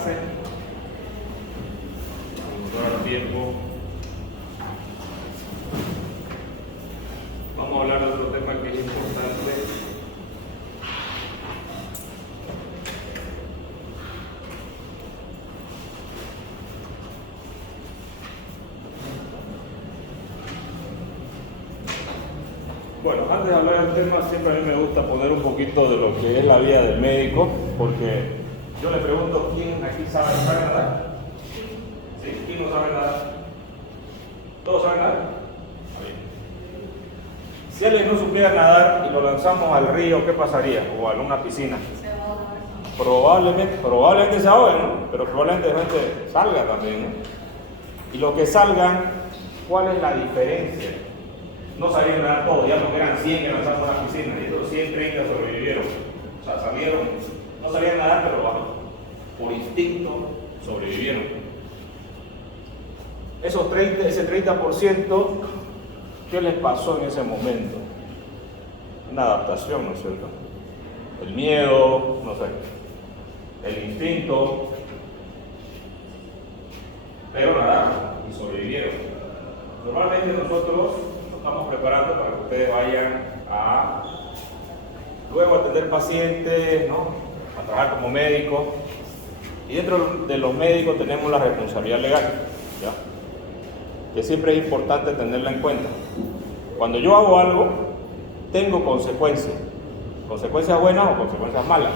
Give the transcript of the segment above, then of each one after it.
clase. Vamos a tiempo. Vamos a hablar de otro tema que es importante. Bueno, antes de hablar del tema, siempre a mí me gusta poner un poquito de lo que es la vida del médico, porque yo le pregunto quién aquí sabe nadar. ¿Sí? ¿Quién no sabe nadar? ¿Todos saben nadar? Bien. Si alguien no supiera nadar y lo lanzamos al río, ¿qué pasaría? O a una piscina. Probablemente se ahogue, ¿no? Pero probablemente salga también, ¿no? Y lo que salgan, ¿cuál es la diferencia? No sabían nadar todos, ya no eran 100 que lanzaron a la piscina, y esos 130 sobrevivieron. O sea, salieron, no sabían nadar, pero por instinto sobrevivieron. Ese 30%, ¿qué les pasó en ese momento? Una adaptación, ¿no es cierto? El miedo, no sé, el instinto, pero nadaron y sobrevivieron. Normalmente nosotros estamos preparando para que ustedes vayan a luego atender pacientes, ¿no? A trabajar como médicos, y dentro de los médicos tenemos la responsabilidad legal, ¿ya? Que siempre es importante tenerla en cuenta. Cuando yo hago algo, tengo consecuencias buenas o consecuencias malas.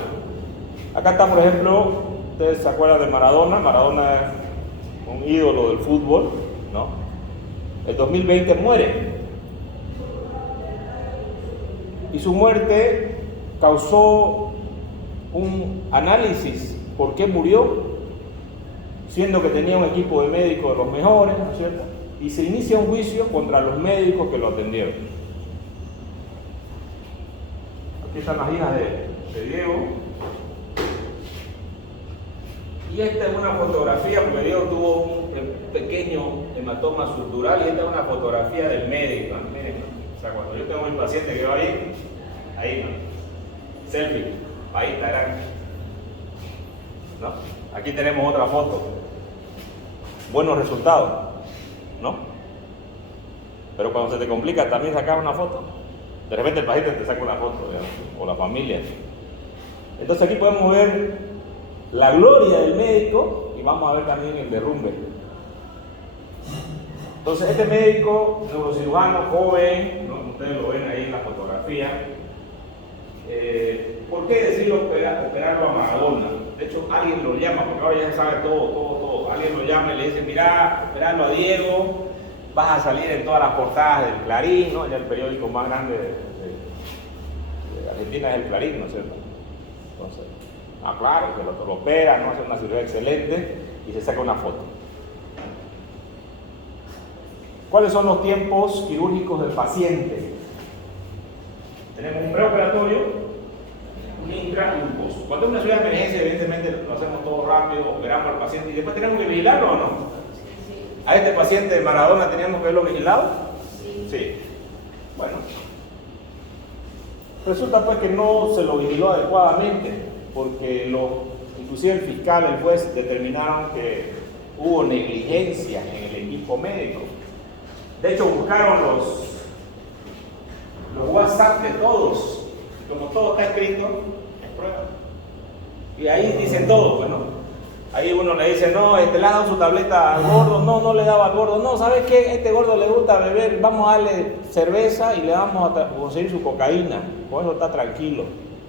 Acá está, por ejemplo, ustedes se acuerdan de Maradona. Maradona es un ídolo del fútbol, ¿no? El 2020 muere. Y su muerte causó un análisis por qué murió, siendo que tenía un equipo de médicos de los mejores, ¿no es cierto? Y se inicia un juicio contra los médicos que lo atendieron. Aquí están las hijas de Diego. Y esta es una fotografía, porque Diego tuvo un pequeño hematoma subdural, y esta es una fotografía del médico, ¿no? Miren, o sea, cuando yo tengo un paciente que va ahí, ¿no? Selfie, ahí estarán, ¿no? Aquí tenemos otra foto. Buenos resultados, ¿no? Pero cuando se te complica, también sacas una foto. De repente el paciente te saca una foto, ¿no? O la familia. Entonces aquí podemos ver la gloria del médico y vamos a ver también el derrumbe. Entonces este médico, neurocirujano, joven, ¿no? Ustedes lo ven ahí en la fotografía. ¿Por qué decir operarlo a Maradona? De hecho, alguien lo llama, porque ahora ya se sabe todo. Alguien lo llama y le dice, mira, operarlo a Diego, vas a salir en todas las portadas del Clarín, ¿no? Ya el periódico más grande de Argentina es el Clarín, ¿no es cierto? Entonces, claro, que lo opera, ¿no? Hace una cirugía excelente y se saca una foto. ¿Cuáles son los tiempos quirúrgicos del paciente? Tenemos un preoperatorio, un intra y un post. Cuando es una cirugía de emergencia, evidentemente lo hacemos todo rápido, operamos al paciente y después tenemos que vigilarlo, ¿o no? Sí. ¿A este paciente de Maradona teníamos que verlo vigilado? Sí. Bueno, resulta pues que no se lo vigiló adecuadamente, porque inclusive el fiscal, el juez, determinaron que hubo negligencia en el equipo médico. De hecho, buscaron los WhatsApp de todos, como todo está escrito, en prueba. Y ahí dicen todo, bueno. Ahí uno le dice, no, le ha dado su tableta al gordo, no le daba al gordo, no, ¿sabes qué? A este gordo le gusta beber, vamos a darle cerveza y le vamos a conseguir su cocaína. Con eso está tranquilo,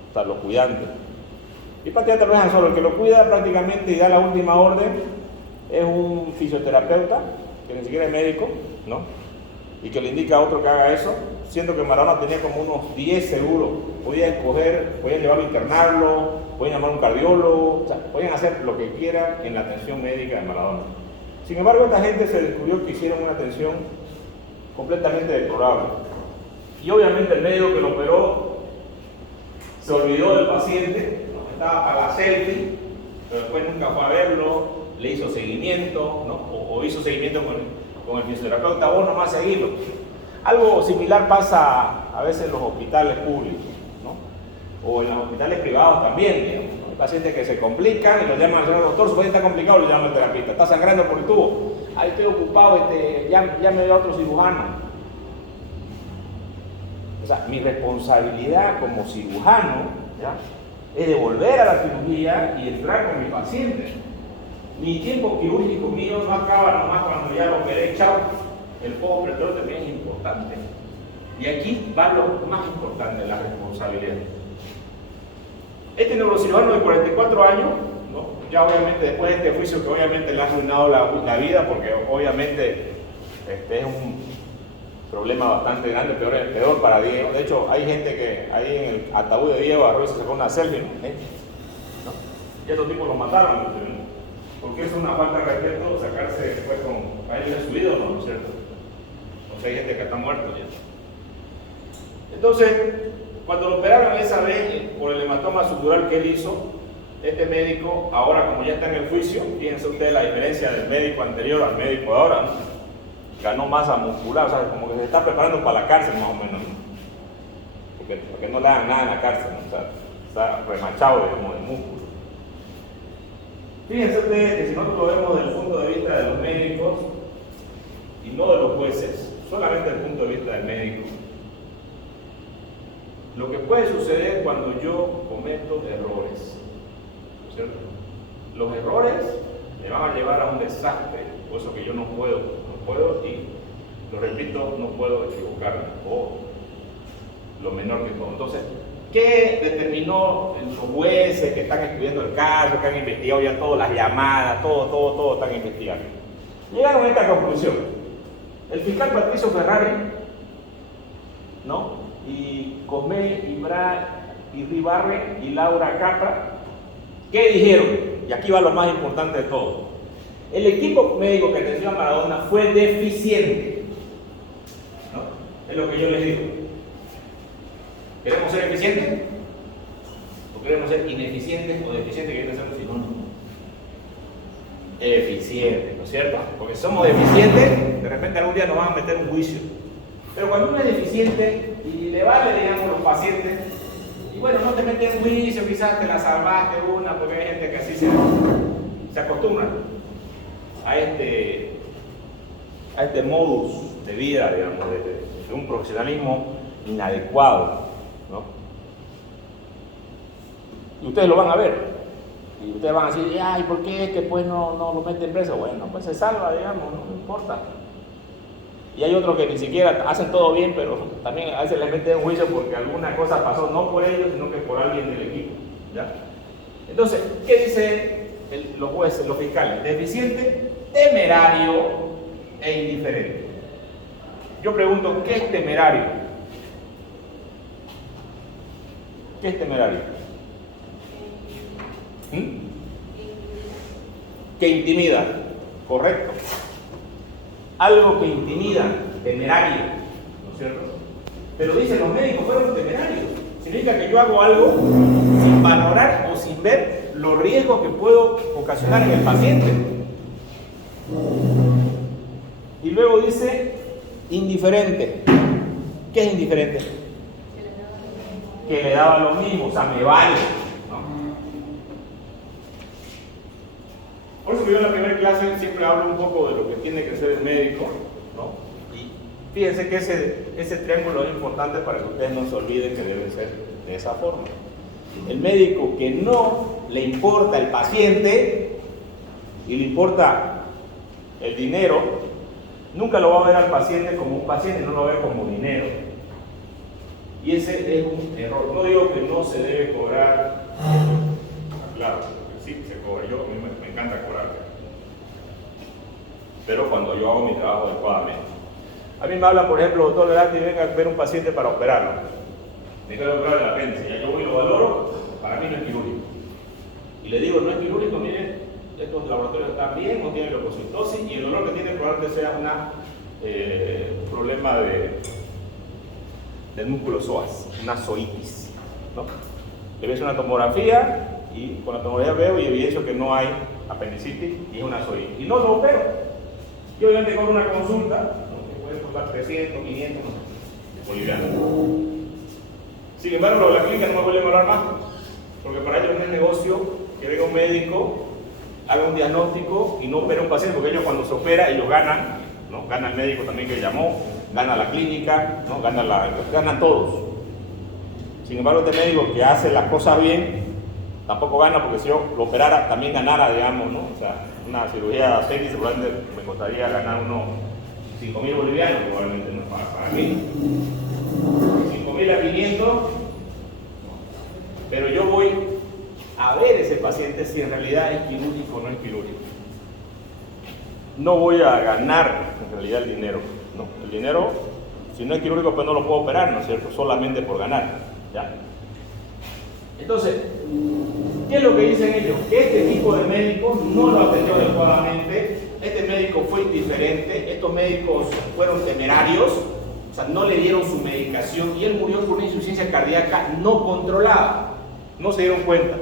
hasta los cuidantes. Y prácticamente no es solo, el que lo cuida prácticamente y da la última orden es un fisioterapeuta, que ni siquiera es médico, ¿no? Y que le indica a otro que haga eso, siendo que Maradona tenía como unos 10 seguros. Podían escoger, podían llevarlo a internarlo, podían llamar a un cardiólogo, o sea, podían hacer lo que quieran en la atención médica de Maradona. Sin embargo, esta gente se descubrió que hicieron una atención completamente deplorable. Y obviamente el médico que lo operó se olvidó del paciente, ¿no? Estaba para la selfie, pero después nunca fue a verlo, le hizo seguimiento, ¿no? o hizo seguimiento con el fisioterapeuta, vos nomás seguirlo. Algo similar pasa a veces en los hospitales públicos, ¿no? O en los hospitales privados también, digamos, ¿no? Hay pacientes que se complican y lo llaman al señor doctor, su paciente está complicado, lo llaman al terapista. Está sangrando por el tubo. Ahí estoy ocupado, ya me dio otro cirujano. O sea, mi responsabilidad como cirujano, ¿ya?, es de volver a la cirugía y entrar con mi paciente. Mi tiempo quirúrgico mío no acaba nomás cuando ya lo operé, chao. El postoperatorio también es importante. Y aquí va lo más importante, la responsabilidad. Este neurocirujano de 44 años, ¿no?, ya obviamente después de este juicio que obviamente le ha arruinado la vida, porque obviamente es un problema bastante grande, peor para Diego. De hecho, hay gente que ahí en el ataúd de Diego Arroyo se sacó una selfie, ¿no? Y estos tipos lo mataron, ¿no?, porque es una falta de respeto sacarse después con a él de su ídolo, ¿no es cierto? O sea, hay gente que está muerto ya. Entonces, cuando lo operaron esa vez por el hematoma subdural que él hizo, este médico, ahora como ya está en el juicio, fíjense ustedes la diferencia del médico anterior al médico de ahora, ¿no? Ganó masa muscular, o sea, como que se está preparando para la cárcel más o menos, ¿no? Porque no le hagan nada en la cárcel, ¿no? O sea, está remachado, digamos, de músculo. Fíjense ustedes que si nosotros lo vemos desde el punto de vista de los médicos y no de los jueces, solamente desde el punto de vista del médico, lo que puede suceder cuando yo cometo errores, ¿no es cierto? Los errores me van a llevar a un desastre, por eso que yo no puedo y, lo repito, no puedo equivocarme, o lo menor que todo. Entonces, ¿qué determinó los jueces que están estudiando el caso, que han investigado ya todas las llamadas, todo están investigando? Llegaron a esta conclusión. El fiscal Patricio Ferrari, ¿no?, y Cosme Iribarren y Laura Capra, ¿qué dijeron? Y aquí va lo más importante de todo. El equipo médico que atendió a Maradona fue deficiente, ¿no? Es lo que yo les digo. ¿Queremos ser eficientes? ¿O queremos ser ineficientes o deficientes, que viene a ser un sinónimo? Eficientes, ¿no es cierto? Porque si somos deficientes, de repente algún día nos van a meter un juicio. Pero cuando uno es deficiente y le vale, digamos, a los pacientes, y bueno, no te metes en juicio, quizás te la salvaste una, porque hay gente que así se acostumbra a este modus de vida, digamos, de un profesionalismo inadecuado, ¿no? Y ustedes lo van a ver, y ustedes van a decir, ay, ¿por qué este pues no lo mete en preso? Bueno, pues se salva, digamos, no importa. Y hay otros que ni siquiera hacen todo bien, pero también a veces les meten en juicio porque alguna cosa pasó, no por ellos, sino que por alguien del equipo, ¿ya? Entonces, ¿qué dicen los jueces, los fiscales? Deficiente, temerario e indiferente. Yo pregunto, ¿qué es temerario? ¿Qué es temerario? Que intimida, correcto. Algo que intimida, temerario, ¿no es cierto? Pero dicen los médicos fueron temerarios. Significa que yo hago algo sin valorar o sin ver los riesgos que puedo ocasionar en el paciente. Y luego dice indiferente. ¿Qué es indiferente? Que le daba lo mismo, o sea, me vale, ¿no? Por eso que yo en la primera clase siempre hablo un poco de lo que tiene que ser el médico, ¿no? Y fíjense que ese triángulo es importante para que ustedes no se olviden que debe ser de esa forma. El médico que no le importa el paciente y le importa el dinero, nunca lo va a ver al paciente como un paciente, no lo ve como dinero. Y ese es un error. No digo que no se debe cobrar, claro, sí se cobra. Yo a mí me encanta cobrar, pero cuando yo hago mi trabajo adecuadamente. A mí me hablan, por ejemplo, doctor Velázquez, venga a ver un paciente para operarlo. Me quiero operar el apéndice, ya yo voy y lo valoro, para mí no es quirúrgico. Y le digo, no es quirúrgico, miren, estos laboratorios están bien, no tienen leucocitosis y el dolor que tiene probablemente sea un problema del músculo psoas, una zoitis, ¿no? Le ves una tomografía y con la tomografía veo y evidencio que no hay apendicitis y es una zoitis. Y no lo opero. Y obviamente con una consulta, ¿no?, que puede costar 300, 500 bolivianos. Sin embargo, la clínica no me vuelve a hablar más. Porque para ellos no es negocio que venga un médico, haga un diagnóstico y no opere un paciente, porque ellos cuando se opera, ellos ganan, ¿no? Gana el médico también que llamó, gana la clínica, ¿no? Ganan todos. Sin embargo, este médico que hace las cosas bien, tampoco gana, porque si yo lo operara, también ganara, digamos, ¿no? O sea, una cirugía X probablemente me costaría ganar unos 5.000 bolivianos, probablemente, ¿no? Para mí. 5.000 a 500, pero yo voy a ver ese paciente si en realidad es quirúrgico o no es quirúrgico. No voy a ganar en realidad el dinero, no. El dinero, si no es quirúrgico, pues no lo puedo operar, ¿no es cierto? Solamente por ganar, ¿ya? Entonces, ¿qué es lo que dicen ellos? Que este tipo de médico no lo atendió adecuadamente, este médico fue indiferente, estos médicos fueron temerarios, o sea, no le dieron su medicación y él murió por una insuficiencia cardíaca no controlada, no se dieron cuenta.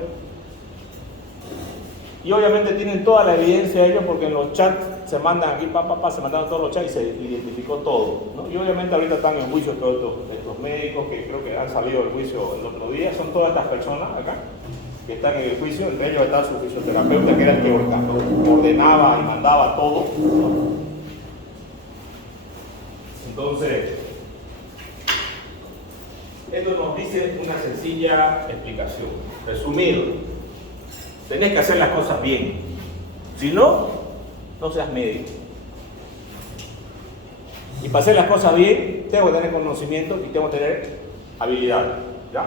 Y obviamente tienen toda la evidencia ellos porque en los chats se mandan aquí, se mandaron todos los chats y se identificó todo, ¿no? Y obviamente ahorita están en juicio todos estos médicos que creo que han salido del juicio el otro día, son todas estas personas acá que están en el juicio, entre ellos está su fisioterapeuta que era el que ordenaba y mandaba todo, ¿no? Entonces, esto nos dice una sencilla explicación, resumido. Tenés que hacer las cosas bien. Si no, no seas médico. Y para hacer las cosas bien, tengo que tener conocimiento y tengo que tener habilidad. ¿Ya?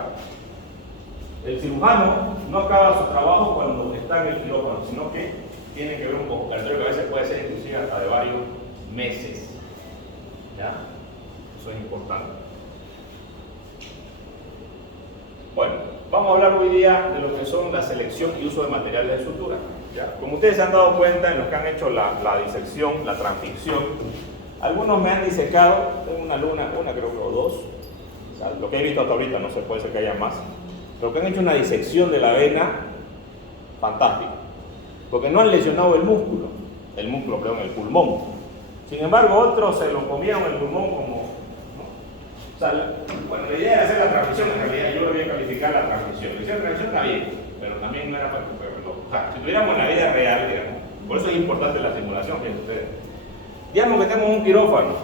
El cirujano no acaba su trabajo cuando está en el quirófano, sino que tiene que ver un poco. Que a veces puede ser inclusive hasta de varios meses. ¿Ya? Eso es importante. Bueno, vamos a hablar hoy día de lo que son la selección y uso de materiales de sutura. ¿Ya? Como ustedes se han dado cuenta en los que han hecho la disección, la transficción, algunos me han disecado, tengo una creo que o dos, o sea, lo que he visto hasta ahorita, no se puede ser que haya más, pero que han hecho una disección de la vena fantástica, porque no han lesionado el músculo, el pulmón. Sin embargo, otros se lo comieron el pulmón como... O sea, bueno, la idea era hacer la transmisión, en realidad yo lo voy a calificar la transmisión. La transmisión está bien, pero también no era para recuperarlo. O sea, si tuviéramos la vida real, digamos, por eso es importante la simulación, fíjense ustedes. Digamos que tenemos un quirófano,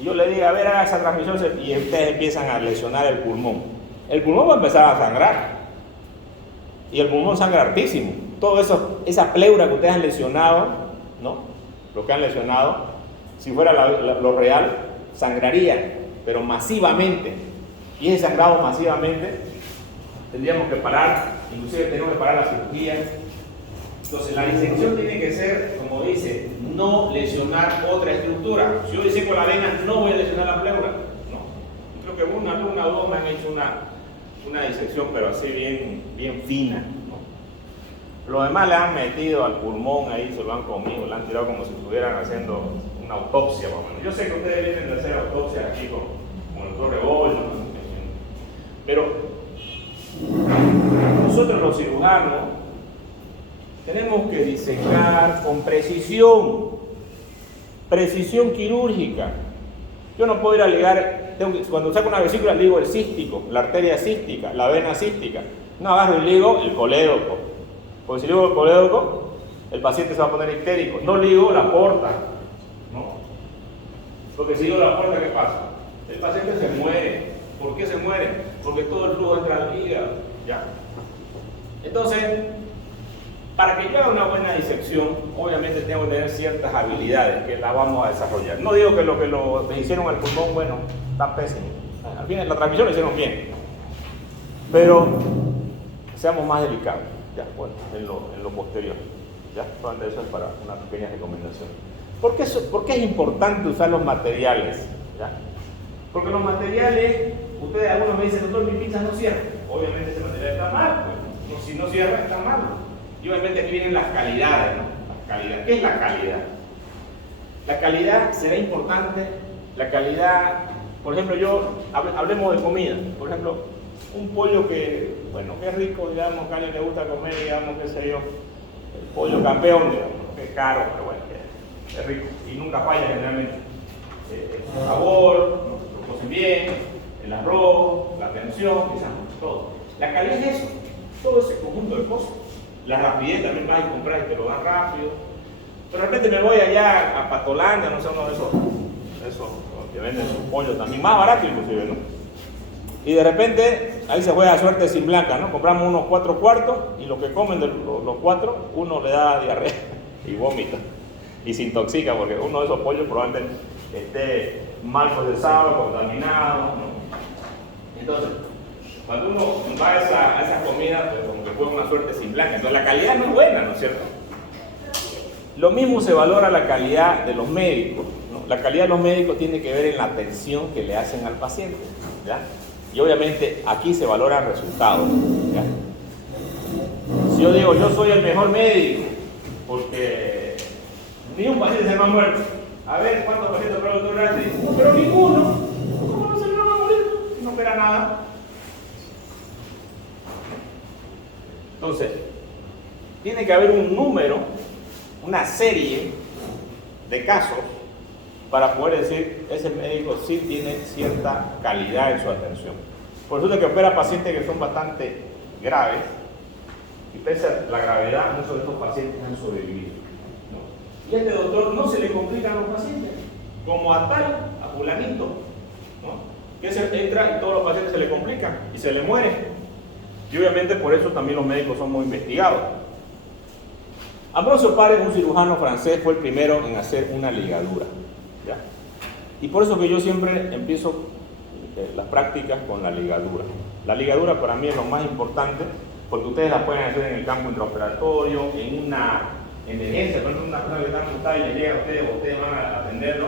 y yo le digo, a ver, haga esa transmisión, y ustedes empiezan a lesionar el pulmón. El pulmón va a empezar a sangrar, y el pulmón sangra hartísimo. Todo eso, esa pleura que ustedes han lesionado, ¿no? Lo que han lesionado, si fuera lo real, sangraría, pero masivamente, y ese sangrado masivamente tendríamos que parar, inclusive tenemos que parar la cirugía. Entonces la disección tiene que ser, como dice, no lesionar otra estructura. Si yo diseco la vena, no voy a lesionar la pleura, no. Creo que una o dos me han hecho una disección, pero así bien fina, ¿no? Los demás le han metido al pulmón ahí, se lo han comido, le han tirado como si estuvieran haciendo una autopsia, más o menos. Yo sé que ustedes vienen de hacer autopsias aquí con el doctor Rebol, ¿no? Pero nosotros los cirujanos tenemos que disecar con precisión quirúrgica. Yo no puedo ir a ligar, cuando saco una vesícula ligo el cístico, la arteria cística, la vena cística. No agarro y ligo el colédoco, porque si ligo el colédoco, el paciente se va a poner histérico. No ligo la porta, ¿no? Porque si ligo la porta, ¿qué pasa? El paciente se muere. ¿Por qué se muere? Porque todo el flujo entra al hígado, ¿ya? Entonces, para que yo haga una buena disección, obviamente tengo que tener ciertas habilidades que las vamos a desarrollar. No digo que lo que le hicieron al pulmón, bueno, está pésimo. Al fin, la transmisión lo hicieron bien. Pero seamos más delicados, ya, bueno, en lo posterior. Ya, solamente eso es para una pequeña recomendación. ¿Por qué es importante usar los materiales? ¿Ya? Porque los materiales, ustedes algunos me dicen, doctor, mi pizza no cierra. Obviamente ese material está mal, pues. Si no cierra, está mal. Y obviamente aquí vienen las calidades, ¿no? Las calidades. ¿Qué es la calidad? La calidad será importante. La calidad, por ejemplo, hablemos de comida. Por ejemplo, un pollo que, bueno, que es rico, digamos, que a alguien le gusta comer, digamos, qué sé yo, el pollo campeón, digamos, que es caro, pero bueno, que es rico y nunca falla generalmente. El sabor, lo cocen bien, el arroz, la atención, quizás todo. La calidad es eso. todo ese conjunto de cosas. La rapidez también vas a comprar y te lo dan rápido. Pero de repente me voy allá a Patolandia, no sé, uno de esos que venden sus pollos también, más barato inclusive, ¿no? Y de repente, ahí se juega suerte sin blanca, ¿no? Compramos unos 4 cuartos y lo que comen de los 4, uno le da diarrea y vómita. Y se intoxica porque uno de esos pollos probablemente esté mal procesado, contaminado, ¿no? Entonces, cuando uno va a esa comida, pues como que juega una suerte sin blanca. Entonces la calidad no es buena, ¿no es cierto? Lo mismo se valora la calidad de los médicos, ¿no? La calidad de los médicos tiene que ver en la atención que le hacen al paciente, ¿ya? Y obviamente aquí se valoran resultados, ¿ya? Si yo digo, yo soy el mejor médico, porque ni un paciente se me ha muerto. A ver, ¿cuántos pacientes opera el doctor Grande? No, pero ninguno. ¿Cómo no se me va a morir? No opera nada. Entonces, tiene que haber un número, una serie de casos para poder decir ese médico sí tiene cierta calidad en su atención. Por eso es que opera pacientes que son bastante graves y pese a la gravedad, muchos de estos pacientes han sobrevivido, ¿no? Y a este doctor no se le complican los pacientes, como a tal, a fulanito, ¿no? Que se entra y todos los pacientes se le complican y se le mueren. Y obviamente por eso también los médicos son muy investigados. Ambrosio Paré, un cirujano francés, fue el primero en hacer una ligadura, ¿ya? Y por eso que yo siempre empiezo las prácticas con la ligadura. La ligadura para mí es lo más importante porque ustedes la pueden hacer en el campo intraoperatorio, en una emergencia, por ejemplo, una persona que está amputada y le llega a ustedes van a atenderlo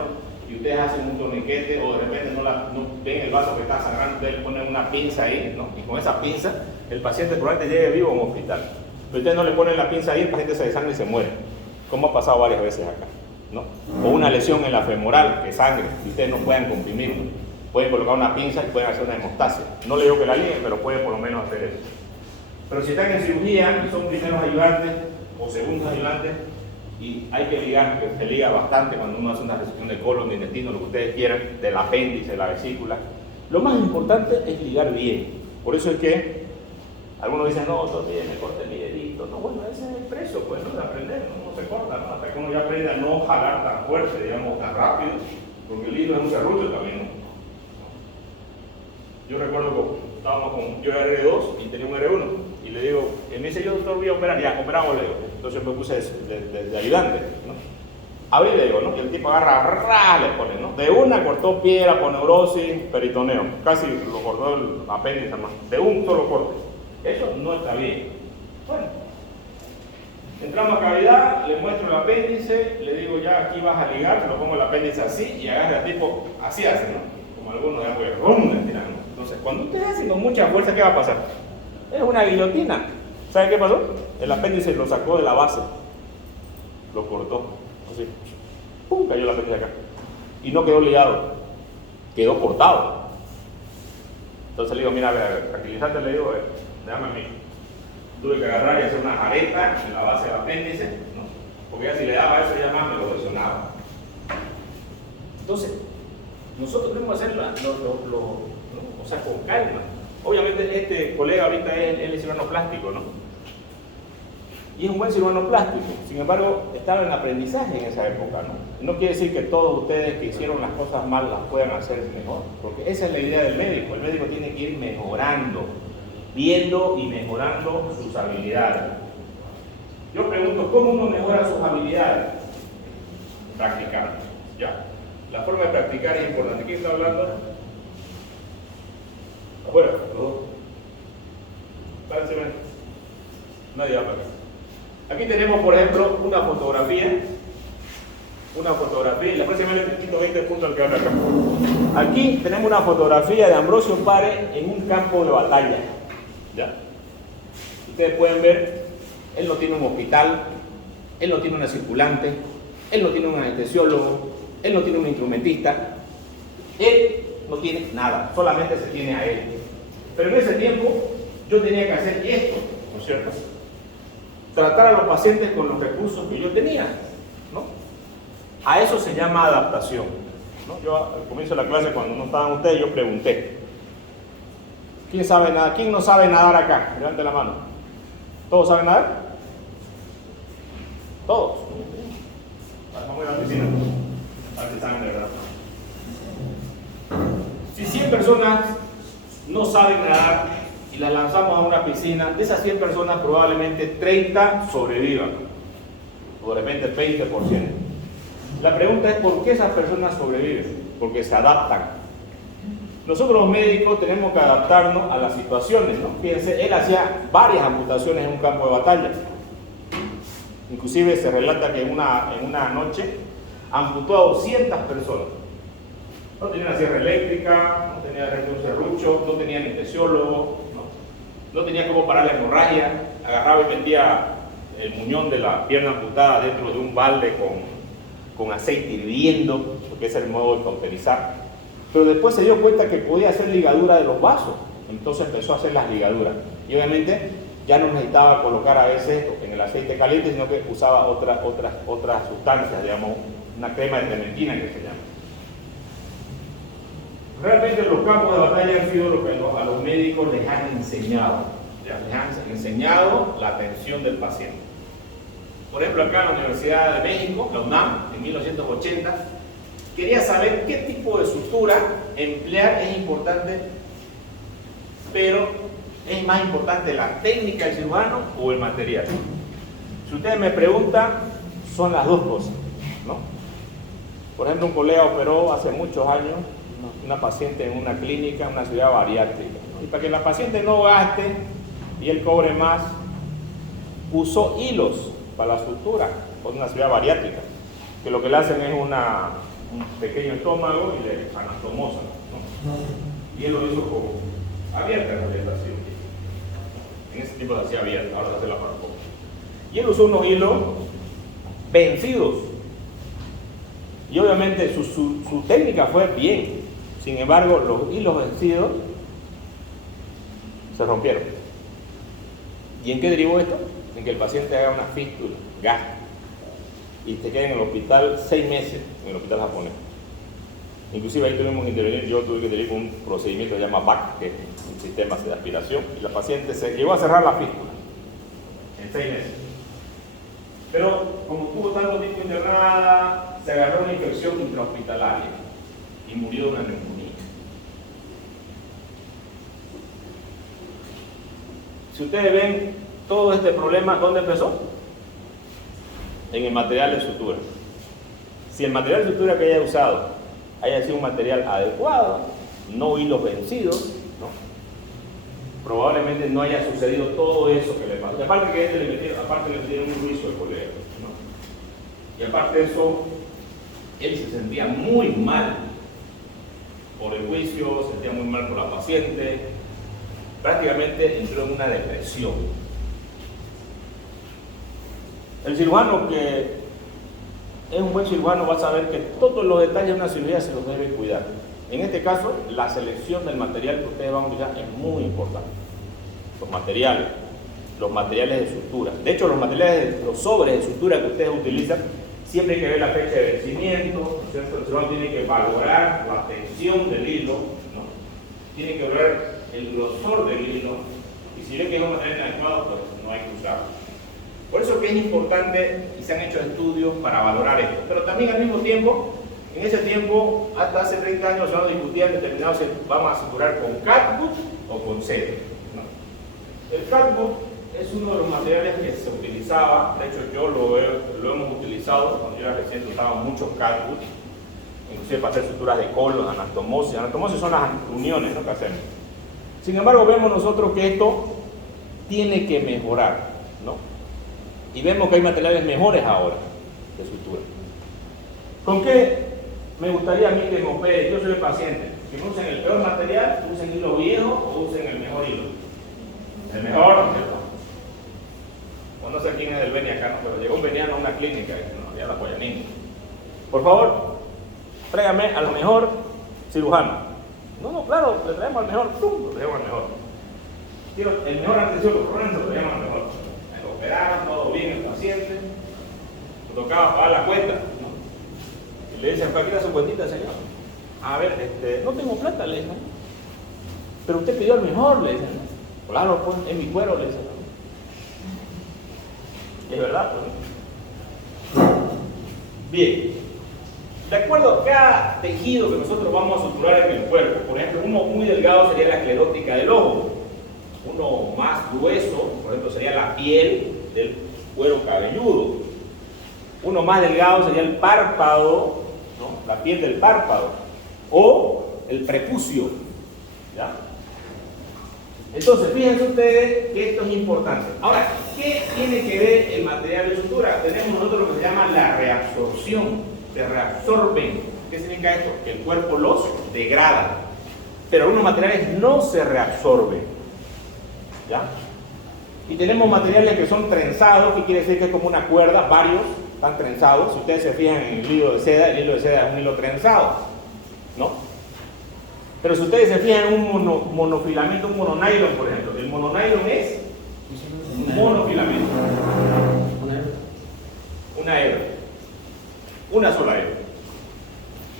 y ustedes hacen un torniquete o de repente no ven el vaso que está sangrando, ustedes le ponen una pinza ahí, ¿no? Y con esa pinza el paciente probablemente llegue vivo a un hospital. Pero ustedes no le ponen la pinza ahí, el paciente se desangra y se muere, como ha pasado varias veces acá, ¿no? O una lesión en la femoral que sangre y ustedes no puedan comprimirlo. Pueden colocar una pinza y pueden hacer una hemostasia. No le digo que la liguen, pero pueden por lo menos hacer eso. Pero si están en cirugía y son primeros ayudantes o segundos ayudantes, y hay que ligar, porque se liga bastante cuando uno hace una resección de colon, de intestino, lo que ustedes quieran, del apéndice, de la vesícula. Lo más importante es ligar bien. Por eso es que algunos dicen, no, todavía me corté mi dedito. No, bueno, ese es el precio, pues, ¿no? De aprender, ¿no? No se corta, ¿no? Hasta que uno ya aprende a no jalar tan fuerte, digamos, tan rápido, porque el hilo es un serrucho también, ¿no? Yo recuerdo que estábamos yo era R2 y tenía un R1 y le digo, me dice yo doctor voy a operar, ya operamos, le digo. Entonces me puse de ayudante, ¿no? Abrí, le digo, ¿no? Y el tipo agarra, le pone, ¿no? De una cortó piedra, aponeurosis, peritoneo, casi lo cortó el apéndice, hermano, de un solo corte. Eso no está bien. Bueno, entramos a cavidad, le muestro el apéndice, le digo ya aquí vas a ligar, lo pongo el apéndice así y agarra al tipo, así hace, ¿no? Como algunos de agua, ¡rum! Le tiran, ¿no? Entonces, cuando ustedes hacen con mucha fuerza, ¿qué va a pasar? Es una guillotina. ¿Sabe qué pasó? El apéndice lo sacó de la base, lo cortó, así, ¡pum! Cayó el apéndice acá. Y no quedó ligado, quedó cortado. Entonces le digo, mira, a ver, tranquilízate, le digo, déjame a mí. Tuve que agarrar y hacer una jareta en la base del apéndice, ¿no? Porque ya si le daba eso, ya más me lo lesionaba. Entonces, nosotros tenemos que hacerlo, o sea, con calma. Obviamente este colega ahorita él es cirujano plástico, ¿no? Y es un buen cirujano plástico. Sin embargo, estaba en aprendizaje en esa época, ¿no? No quiere decir que todos ustedes que hicieron las cosas mal las puedan hacer mejor, porque esa es la idea del médico. El médico tiene que ir mejorando, viendo y mejorando sus habilidades. Yo pregunto, ¿cómo uno mejora sus habilidades? Practicando, ¿ya? La forma de practicar es importante. ¿Quién está hablando? Afuera, los dos. Párense, ven. Nadie habla acá. Aquí tenemos, por ejemplo, una fotografía. Y la próxima vez les quito 20 puntos al que habla acá. Aquí tenemos una fotografía de Ambrosio Paré en un campo de batalla. ¿Ya? Ustedes pueden ver, él no tiene un hospital, él no tiene una circulante, él no tiene un anestesiólogo, él no tiene un instrumentista, él no tiene nada, solamente se tiene a él. Pero en ese tiempo yo tenía que hacer esto, ¿no es cierto? Tratar a los pacientes con los recursos que yo tenía, ¿no? A eso se llama adaptación, ¿no? Yo al comienzo de la clase, cuando no estaban ustedes, yo pregunté, ¿quién sabe nadar? ¿Quién no sabe nadar acá? Levante la mano. ¿Todos saben nadar? Todos. Vamos a ir a la piscina. A ver si saben de verdad. Si 100 personas no saben nadar y las lanzamos a una piscina, de esas 100 personas probablemente 30 sobrevivan, o de repente 20%. La pregunta es ¿por qué esas personas sobreviven? Porque se adaptan. Nosotros los médicos tenemos que adaptarnos a las situaciones, ¿no? Fíjense, él hacía varias amputaciones en un campo de batalla. Inclusive se relata que en una noche amputó a 200 personas. No tenía una sierra eléctrica, no tenía un serrucho, no tenía anestesiólogo, no tenía cómo parar la hemorragia. Agarraba y metía el muñón de la pierna amputada dentro de un balde con aceite hirviendo, porque ese es el modo de cauterizar. Pero después se dio cuenta que podía hacer ligadura de los vasos, entonces empezó a hacer las ligaduras. Y obviamente ya no necesitaba colocar a veces en el aceite caliente, sino que usaba otras sustancias, digamos, una crema de trementina que se llama. Realmente los campos de batalla han sido lo que a los médicos les han enseñado. Les han enseñado la atención del paciente. Por ejemplo, acá en la Universidad de México, la UNAM, en 1980, quería saber qué tipo de sutura emplear. Es importante, pero es más importante la técnica del cirujano o el material. Si ustedes me preguntan, son las dos cosas, ¿no? Por ejemplo, un colega operó hace muchos años una paciente en una clínica, en una ciudad bariátrica, ¿no? Y para que la paciente no gaste y él cobre más, usó hilos para la sutura por una ciudad bariátrica, que lo que le hacen es un pequeño estómago y le anastomosan, ¿no? Y él lo hizo con abierta en realidad, así. En ese tiempo se hacía abierta, ahora se hace la laparoscopia. Y él usó unos hilos vencidos. Y obviamente su técnica fue bien. Sin embargo, los hilos vencidos se rompieron. ¿Y en qué derivó esto? En que el paciente haga una fístula, gaste, y se quede en el hospital 6 meses, en el hospital japonés. Inclusive ahí tuvimos que intervenir, yo tuve que intervenir con un procedimiento que se llama VAC, que es un sistema de aspiración, y la paciente se llegó a cerrar la fístula en 6 meses. Pero como tuvo tanto tiempo internada, se agarró una infección intrahospitalaria y murió de una neumonía. Si ustedes ven todo este problema, ¿dónde empezó? En el material de sutura. Si el material de sutura que haya usado haya sido un material adecuado, no hilos vencidos, ¿no? Probablemente no haya sucedido todo eso que le pasó. Aparte que le metieron un juicio al colega, ¿no? Y aparte de eso, él se sentía muy mal por el juicio, se sentía muy mal por la paciente, prácticamente entró en una depresión. El cirujano que es un buen cirujano va a saber que todos los detalles de una cirugía se los debe cuidar. En este caso, la selección del material que ustedes van a utilizar es muy importante. Los materiales de sutura. De hecho, los sobres de sutura que ustedes utilizan, siempre hay que ver la fecha de vencimiento, ¿no es cierto? El cirujano tiene que valorar la tensión del hilo, ¿no? Tiene que ver el grosor del hilo, y si ve que es un material inadecuado, pues no hay que usarlo. Por eso que es importante, y se han hecho estudios para valorar esto. Pero también al mismo tiempo, en ese tiempo, hasta hace 30 años, se discutían determinados si vamos a suturar con catgut o con cedro, ¿no? El catgut es uno de los materiales que se utilizaba, de hecho yo lo hemos utilizado, cuando yo era reciente usábamos muchos catgut, inclusive para hacer suturas de colon, anastomosis. Anastomosis son las uniones, ¿no?, que hacemos. Sin embargo, vemos nosotros que esto tiene que mejorar, ¿no? Y vemos que hay materiales mejores ahora de sutura. ¿Con qué me gustaría a mí que me opere? Yo soy el paciente. Que no usen el peor material, usen hilo viejo o usen el mejor hilo. El mejor, ¿cierto? Bueno, no sé quién es del Beni acá, ¿no? Pero llegó un beniano a una clínica y no había la Guayanina. Por favor, tráigame al mejor cirujano. No, claro, le traemos al mejor, ¡pum!, le traemos al mejor. Quiero el mejor anestesiólogo, por ejemplo, le traemos al mejor. Operaron, todo bien el paciente, le tocaba pagar la cuenta, ¿no? Y le dicen, ¿para qué da su cuentita, señor? A ver, no tengo plata, le dicen. Pero usted pidió el mejor, le dicen. Claro, pues, es mi cuero, le dicen. Es verdad, pues. Bien. De acuerdo a cada tejido que nosotros vamos a suturar en el cuerpo, por ejemplo, uno muy delgado sería la esclerótica del ojo. Uno más grueso, por ejemplo, sería la piel del cuero cabelludo. Uno más delgado sería el párpado, ¿no? La piel del párpado. O el prepucio. ¿Ya? Entonces, fíjense ustedes que esto es importante. Ahora, ¿qué tiene que ver el material de sutura? Tenemos nosotros lo que se llama la reabsorción. Se reabsorben. ¿Qué significa esto? Que el cuerpo los degrada. Pero algunos materiales no se reabsorben. ¿Ya? Y tenemos materiales que son trenzados, que quiere decir que es como una cuerda, varios están trenzados. Si ustedes se fijan en el hilo de seda es un hilo trenzado, ¿no? Pero si ustedes se fijan en un monofilamento, un mononylon, por ejemplo, el mononylon es un monofilamento. Una hebra. Una sola hebra.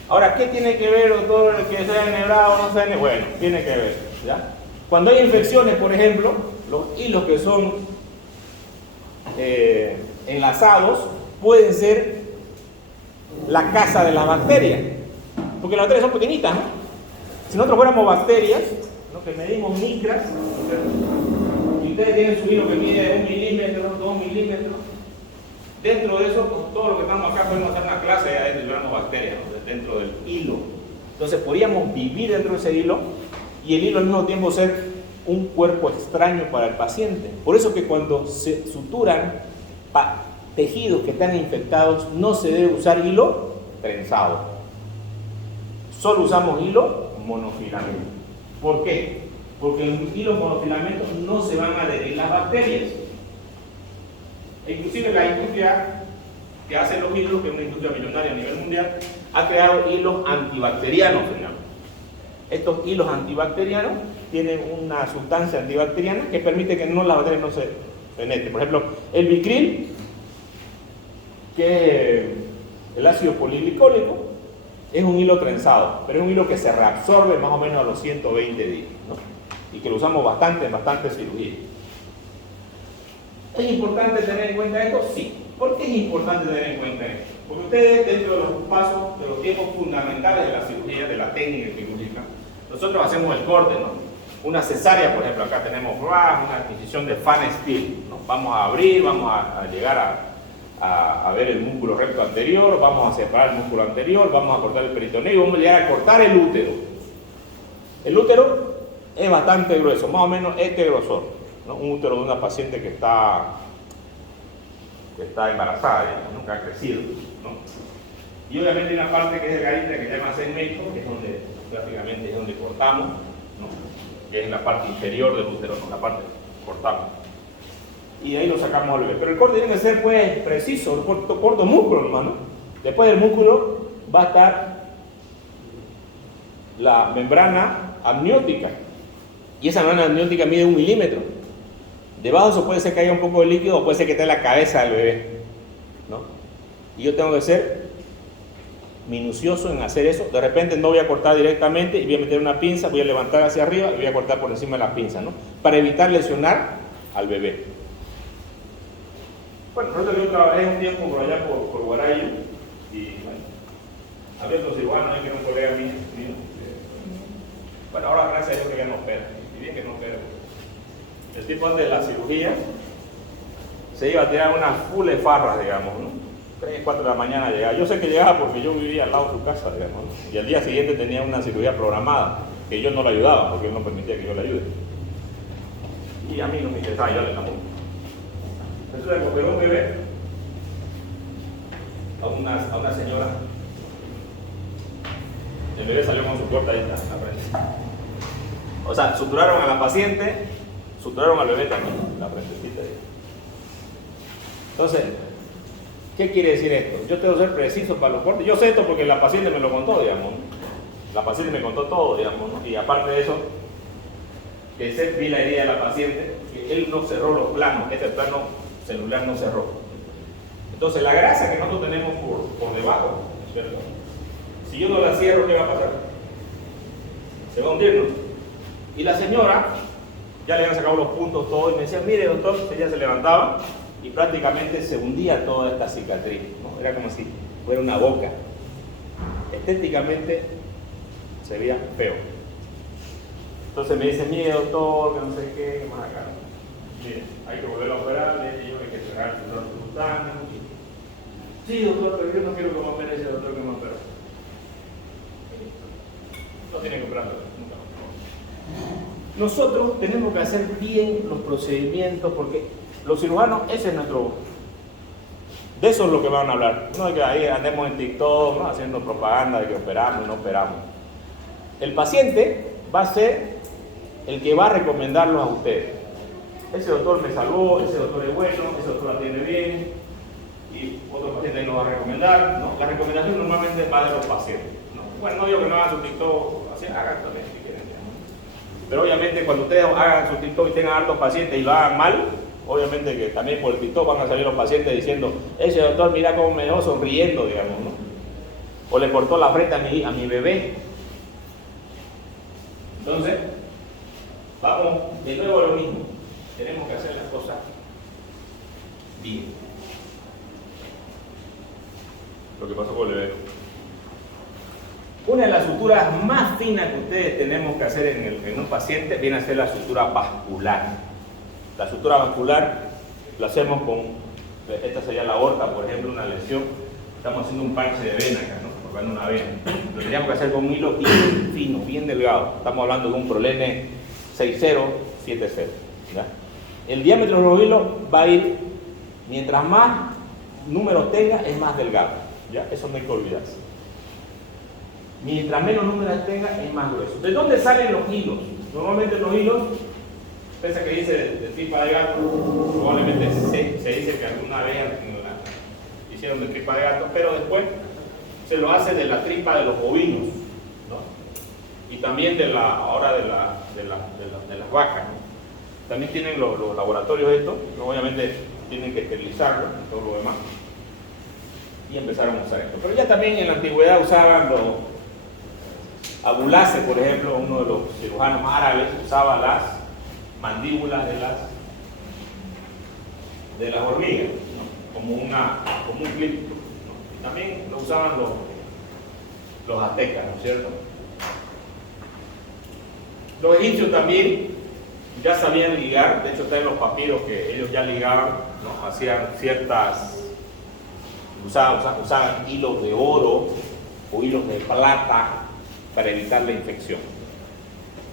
Ahora, ¿qué tiene que ver todo el que sea enhebrado o no sea enhebrado? Bueno, tiene que ver, ¿ya? Cuando hay infecciones, por ejemplo, los hilos que son enlazados pueden ser la casa de las bacterias, porque las bacterias son pequeñitas, ¿no? Si nosotros fuéramos bacterias, ¿no? Que medimos micras, y ustedes tienen su hilo que mide 1 milímetro, 2 milímetros, dentro de eso, con todo lo que estamos acá, podemos hacer una clase de llevarnos bacterias, ¿no? Dentro del hilo. Entonces podríamos vivir dentro de ese hilo y el hilo al mismo tiempo ser un cuerpo extraño para el paciente. Por eso que cuando se suturan tejidos que están infectados, no se debe usar hilo trenzado. Solo usamos hilo monofilamento. ¿Por qué? Porque en los hilos monofilamentos no se van a adherir las bacterias. E inclusive la industria que hace los hilos, que es una industria millonaria a nivel mundial, ha creado hilos antibacterianos, señor. Estos hilos antibacterianos tienen una sustancia antibacteriana que permite que las bacterias no se penetren. Por ejemplo, el Vicryl, que es el ácido polglicólico, es un hilo trenzado, pero es un hilo que se reabsorbe más o menos a los 120 días, ¿no? Y que lo usamos bastante en bastantes cirugías. ¿Es importante tener en cuenta esto? Sí. ¿Por qué es importante tener en cuenta esto? Porque ustedes, dentro de los pasos, de los tiempos fundamentales de la cirugía, de la técnica quirúrgica, nosotros hacemos el corte, ¿no? Una cesárea, por ejemplo, acá tenemos una adquisición de fan steel, ¿no? Vamos a abrir, vamos a llegar a ver el músculo recto anterior, vamos a separar el músculo anterior, vamos a cortar el peritoneo y vamos a llegar a cortar el útero. El útero es bastante grueso, más o menos este grosor, ¿no? Un útero de una paciente que está embarazada, digamos, nunca ha crecido, ¿no? Y obviamente hay una parte que es delgadita que se llama segmento, que es donde prácticamente es donde cortamos, ¿no? Que es la parte inferior del útero, ¿no? La parte que cortamos. Y de ahí lo sacamos al bebé. Pero el corte tiene que ser pues preciso, el corto músculo, hermano. Después del músculo va a estar la membrana amniótica. Y esa membrana amniótica mide 1 milímetro. Debajo eso puede ser que haya un poco de líquido o puede ser que esté en la cabeza del bebé, ¿no? Y yo tengo que ser minucioso en hacer eso. De repente no voy a cortar directamente y voy a meter una pinza, voy a levantar hacia arriba y voy a cortar por encima de la pinza, ¿no? Para evitar lesionar al bebé. Bueno, nosotros yo trabajé un tiempo por allá por Guarayo y bueno, había otros cirujanos que era un colega mío. Bueno, ahora gracias a Dios que ya no opera, y bien que no opera. El tipo antes de la cirugía se iba a tirar unas full farras, digamos, ¿no? 3, 4 de la mañana llegaba. Yo sé que llegaba porque yo vivía al lado de su casa, digamos, ¿no? Y al día siguiente tenía una cirugía programada, que yo no la ayudaba, porque él no permitía que yo la ayude. Y a mí no me interesaba ayudarle tampoco. Entonces le operó un bebé a una señora. El bebé salió con su cortadita en la frente. O sea, suturaron a la paciente, suturaron al bebé también, la frentecita. Entonces, ¿qué quiere decir esto? Yo tengo que ser preciso para los cortes. Yo sé esto porque la paciente me lo contó, digamos. La paciente me contó todo, digamos, ¿no? Y aparte de eso, que vi la herida de la paciente, que él no cerró los planos, este plano celular no cerró. Entonces, la grasa que nosotros tenemos por debajo, ¿cierto? Si yo no la cierro, ¿qué va a pasar? Se va a hundir, ¿no? Y la señora, ya le habían sacado los puntos todos y me decía, mire doctor, ella se levantaba y prácticamente se hundía toda esta cicatriz, ¿no? Era como si fuera una boca. Estéticamente se veía feo. Entonces me dice, mire doctor, que no sé qué, más acá. Mire, hay que volver a operar, hay que cerrar el dolor cutáneo. Sí doctor, pero yo no quiero que me opere ese doctor que me operó. No tiene que operarlo, nunca. Nosotros tenemos que hacer bien los procedimientos porque los cirujanos, ese es nuestro... De eso es lo que van a hablar. No es que ahí andemos en TikTok, ¿no? Haciendo propaganda de que operamos y no operamos. El paciente va a ser el que va a recomendarlos a ustedes. Ese doctor me salvó, ese doctor es bueno, ese doctor atiende bien, y otro paciente lo va a recomendar, ¿no? La recomendación normalmente va de los pacientes, ¿no? Bueno, no digo que no hagan su TikTok, así hagan también si quieren, ¿no? Pero obviamente cuando ustedes hagan su TikTok y tengan altos pacientes y lo hagan mal, obviamente que también por el TikTok van a salir los pacientes diciendo, ese doctor mira cómo me dejó sonriendo, digamos, ¿no? O le cortó la frente a mi bebé. Entonces, vamos de nuevo a lo mismo. Tenemos que hacer las cosas bien. Lo que pasó con el bebé. Una de las suturas más finas que ustedes tenemos que hacer en un paciente viene a ser la sutura vascular. La sutura vascular la hacemos con, esta sería la aorta, por ejemplo, una lesión. Estamos haciendo un parche de vena acá, ¿no? Cortando una vena. Lo tendríamos que hacer con un hilo bien fino, bien delgado. Estamos hablando de un Prolene 6070. ¿Ya? El diámetro de los hilos va a ir, mientras más números tenga, es más delgado. ¿Ya? Eso no hay que olvidarse. Mientras menos números tenga, es más grueso. ¿De dónde salen los hilos? Normalmente los hilos, piensa que dice de tripa de gato, probablemente se dice que alguna vez hicieron de tripa de gato, pero después se lo hace de la tripa de los bovinos, ¿no? Y también ahora de las vacas, ¿no? También tienen los laboratorios estos, ¿no? Obviamente tienen que esterilizarlo y todo lo demás. Y empezaron a usar esto. Pero ya también en la antigüedad usaban los Abulase, por ejemplo, uno de los cirujanos árabes, usaba las mandíbulas de las hormigas, ¿no? como un clip, ¿no? Y también lo usaban los aztecas, ¿no es cierto? Los egipcios también ya sabían ligar, de hecho está en los papiros que ellos ya ligaban, ¿no? Hacían ciertas, usaban hilos de oro o hilos de plata para evitar la infección.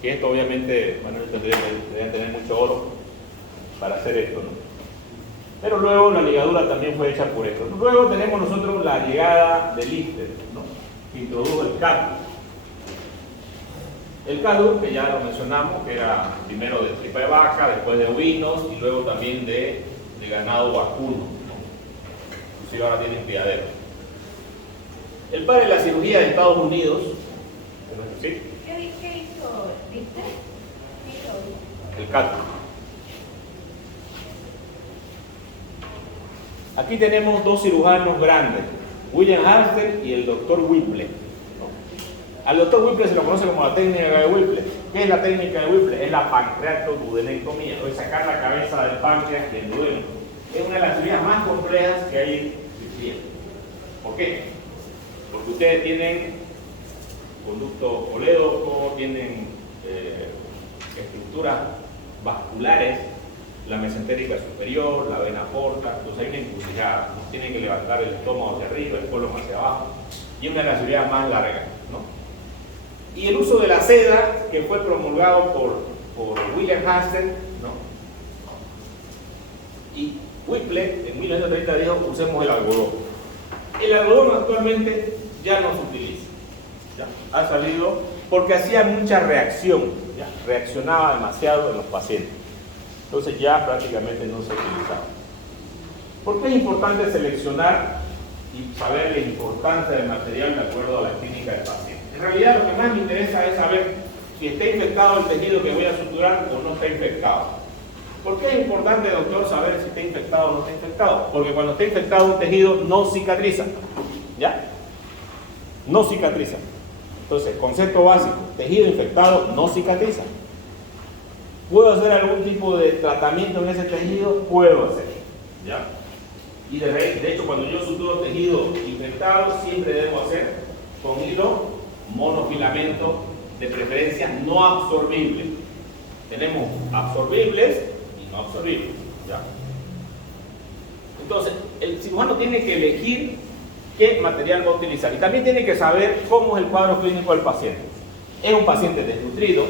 Que esto obviamente, bueno, deberían tener mucho oro para hacer esto, ¿no? Pero luego la ligadura también fue hecha por esto. Luego tenemos nosotros la llegada del Lister, ¿no? Que introdujo el CADU. El CADU, que ya lo mencionamos, que era primero de tripa de vaca, después de ovinos y luego también de ganado vacuno, ¿no? Inclusive ahora tienen criadero. El padre de la cirugía de Estados Unidos, ¿sí? ¿Qué hizo? ¿Viste? El CADU. Aquí tenemos dos cirujanos grandes, William Halsted y el doctor Whipple, ¿no? Al doctor Whipple se lo conoce como la técnica de Whipple. ¿Qué es la técnica de Whipple? Es la pancreatoduodenectomía, o sacar la cabeza del páncreas del duodeno. Es una de las cirugías más complejas que hay en cirugía. ¿Por qué? Porque ustedes tienen conducto colédoco, tienen estructuras vasculares, la mesentérica superior, la vena porta, entonces hay una encrucijada, ¿no? Tienen que levantar el estómago hacia arriba, el colon hacia abajo, y una de las cirugías más largas, ¿no? Y el uso de la seda, que fue promulgado por William Halsted, ¿no? Y Whipple en 1930 dijo, usemos el algodón. El algodón actualmente ya no se utiliza, ¿ya? Ha salido porque hacía mucha reacción, ¿ya? Reaccionaba demasiado en los pacientes. Entonces ya prácticamente no se utilizaba. ¿Por qué es importante seleccionar y saber la importancia del material de acuerdo a la clínica del paciente? En realidad lo que más me interesa es saber si está infectado el tejido que voy a suturar o no está infectado. ¿Por qué es importante, doctor, saber si está infectado o no está infectado? Porque cuando está infectado un tejido no cicatriza, ¿ya? No cicatriza. Entonces, concepto básico, tejido infectado no cicatriza. ¿Puedo hacer algún tipo de tratamiento en ese tejido? Puedo hacer, ¿ya? Y de hecho, cuando yo suturo tejido infectado, siempre debo hacer con hilo monofilamento, de preferencia no absorbible. Tenemos absorbibles y no absorbibles, ¿ya? Entonces, el cirujano tiene que elegir qué material va a utilizar y también tiene que saber cómo es el cuadro clínico del paciente. ¿Es un paciente desnutrido?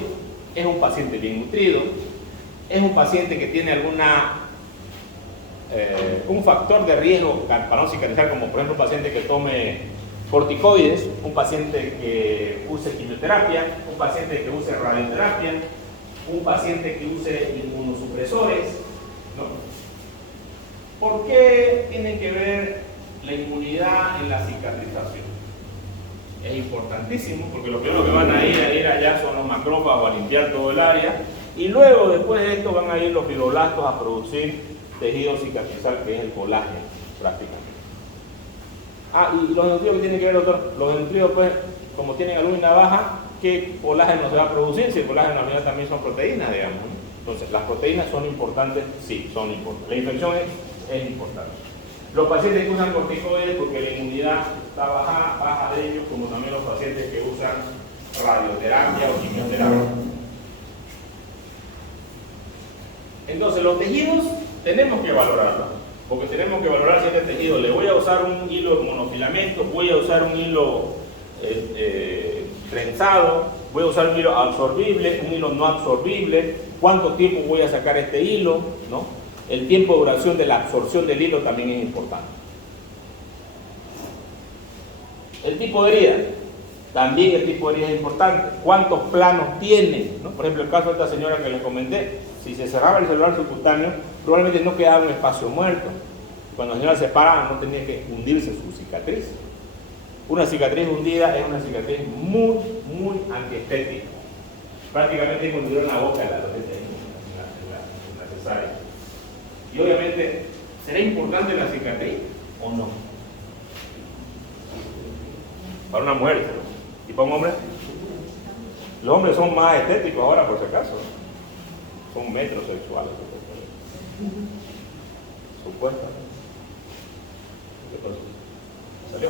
¿Es un paciente bien nutrido? ¿Es un paciente que tiene un factor de riesgo para no cicatrizar, como por ejemplo un paciente que tome corticoides, un paciente que use quimioterapia, un paciente que use radioterapia, un paciente que use inmunosupresores, ¿no? ¿Por qué tiene que ver la inmunidad en la cicatrización? Es importantísimo porque lo primero que van a ir allá son los macrófagos a limpiar todo el área y luego después de esto van a ir los fibroblastos a producir tejido cicatrizal, que es el colágeno prácticamente. Y los nutridos que tienen que ver, doctor, los nutridos, pues, como tienen albúmina baja, ¿qué colágeno se va a producir? Si el colágeno al final también son proteínas, digamos, ¿no? Entonces, ¿las proteínas son importantes? Sí, son importantes. La infección es importante. Los pacientes que usan corticoides porque la inmunidad está baja de ellos, como también los pacientes que usan radioterapia o quimioterapia. Entonces, los tejidos tenemos que valorarlos, porque tenemos que valorar si este tejido le voy a usar un hilo monofilamento, voy a usar un hilo trenzado, voy a usar un hilo absorbible, un hilo no absorbible, cuánto tiempo voy a sacar este hilo, ¿no? El tiempo de duración de la absorción del hilo también es importante. El tipo de herida, también el tipo de herida es importante. ¿Cuántos planos tiene? ¿No? Por ejemplo, el caso de esta señora que les comenté, si se cerraba el celular subcutáneo, probablemente no quedaba un espacio muerto. Cuando la señora se paraba, no tenía que hundirse su cicatriz. Una cicatriz hundida es una cicatriz muy, muy antiestética. Prácticamente hundieron la boca de la cesárea. Y obviamente, ¿será importante la cicatriz o no? Para una mujer, ¿y para un hombre? Los hombres son más estéticos ahora, por si acaso. Son metrosexuales. Supuestamente. ¿Qué pasó? ¿Salió?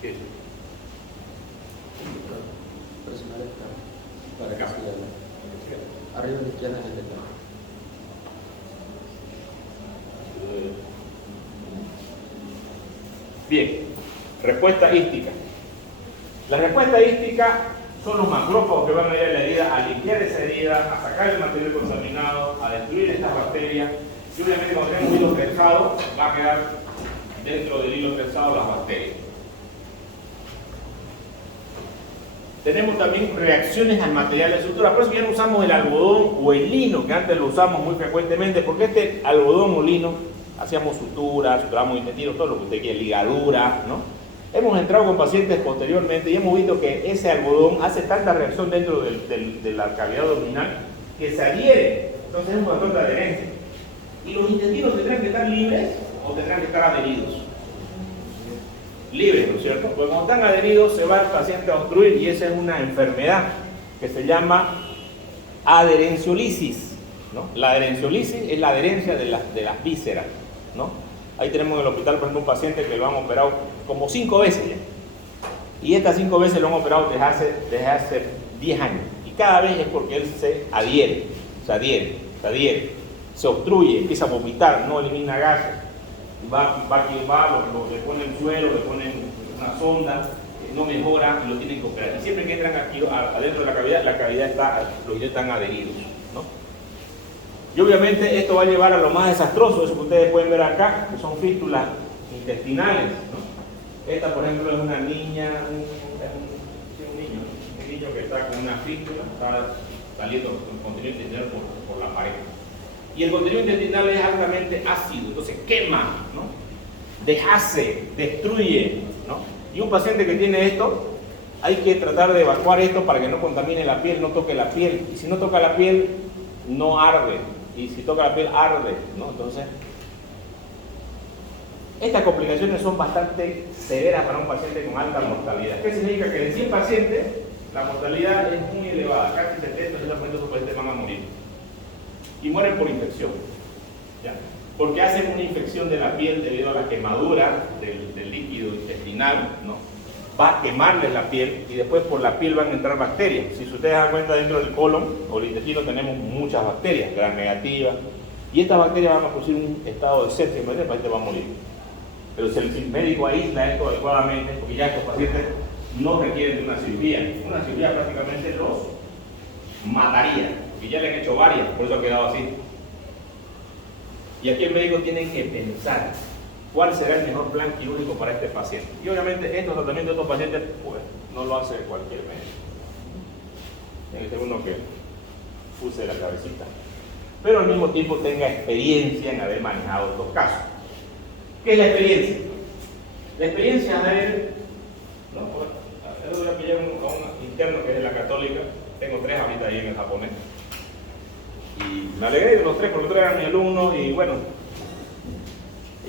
¿Qué? Presionar el carro para que Acá. siga. Arriba a la izquierda en el teclado. Bien, respuesta ística. La respuesta ística son los macrófagos que van a ir a la herida a limpiar esa herida, a sacar el material contaminado, a destruir estas bacterias. Y obviamente cuando tenemos un hilo trenzado, va a quedar dentro del hilo trenzado las bacterias. Tenemos también reacciones al material de sutura, por eso ya no usamos el algodón o el lino, que antes lo usamos muy frecuentemente, porque este algodón o lino, hacíamos suturas, suturamos intestinos, todo lo que usted quiera, ligadura, ¿no? Hemos entrado con pacientes posteriormente y hemos visto que ese algodón hace tanta reacción dentro de la cavidad abdominal que se adhiere, entonces es un factor de adherencia. ¿Y los intestinos tendrán que estar libres o tendrán que estar adheridos? Libres, ¿no es cierto? Porque cuando están adheridos se va el paciente a obstruir y esa es una enfermedad que se llama adherenciolisis, ¿no? La adherenciolisis es la adherencia de las vísceras, ¿no? Ahí tenemos en el hospital, por ejemplo, un paciente que lo han operado como 5 veces ya. Y estas 5 veces lo han operado desde hace 10 años. Y cada vez es porque él se adhiere, se obstruye, empieza a vomitar, no elimina gases. Le ponen suelo, le ponen una sonda, no mejora y lo tienen que operar. Y siempre que entran aquí adentro de la cavidad los hilos están adheridos, ¿no? Y obviamente esto va a llevar a lo más desastroso, eso que ustedes pueden ver acá, que son fístulas intestinales, ¿no? Esta, por ejemplo, es una niña, un niño que está con una fístula, está saliendo con contenido intestinal por la pared. Y el contenido intestinal es altamente ácido, entonces quema, ¿no? Deshace, destruye, ¿no? Y un paciente que tiene esto, hay que tratar de evacuar esto para que no contamine la piel, no toque la piel. Y si no toca la piel, no arde. Y si toca la piel, arde, ¿no? Entonces, estas complicaciones son bastante severas para un paciente con alta mortalidad. ¿Qué significa? Que de 100 pacientes, la mortalidad es muy elevada, casi 70% de los pacientes van a morir. Y mueren por infección, ¿ya? porque hacen una infección de la piel debido a la quemadura del líquido intestinal, ¿no? Va a quemarles la piel y después por la piel van a entrar bacterias. Si ustedes dan cuenta, dentro del colon o el intestino tenemos muchas bacterias, gram negativas, y estas bacterias van a producir un estado de sepsis, el paciente va a morir. Pero si el médico aísla esto adecuadamente, porque ya estos pacientes no requieren de una cirugía prácticamente los mataría, y ya le han hecho varias, por eso ha quedado así. Y aquí el médico tiene que pensar cuál será el mejor plan quirúrgico para este paciente. Y obviamente estos tratamientos de estos pacientes, pues, no lo hace cualquier médico. Tiene que ser uno que use la cabecita, pero al mismo tiempo tenga experiencia en haber manejado estos casos. ¿Qué es la experiencia? La experiencia es haber, no, yo voy a pillar a un interno que es de la católica, tengo 3 ahorita ahí en el japonés, y me alegré de los 3 porque 3 eran mi alumno, y bueno,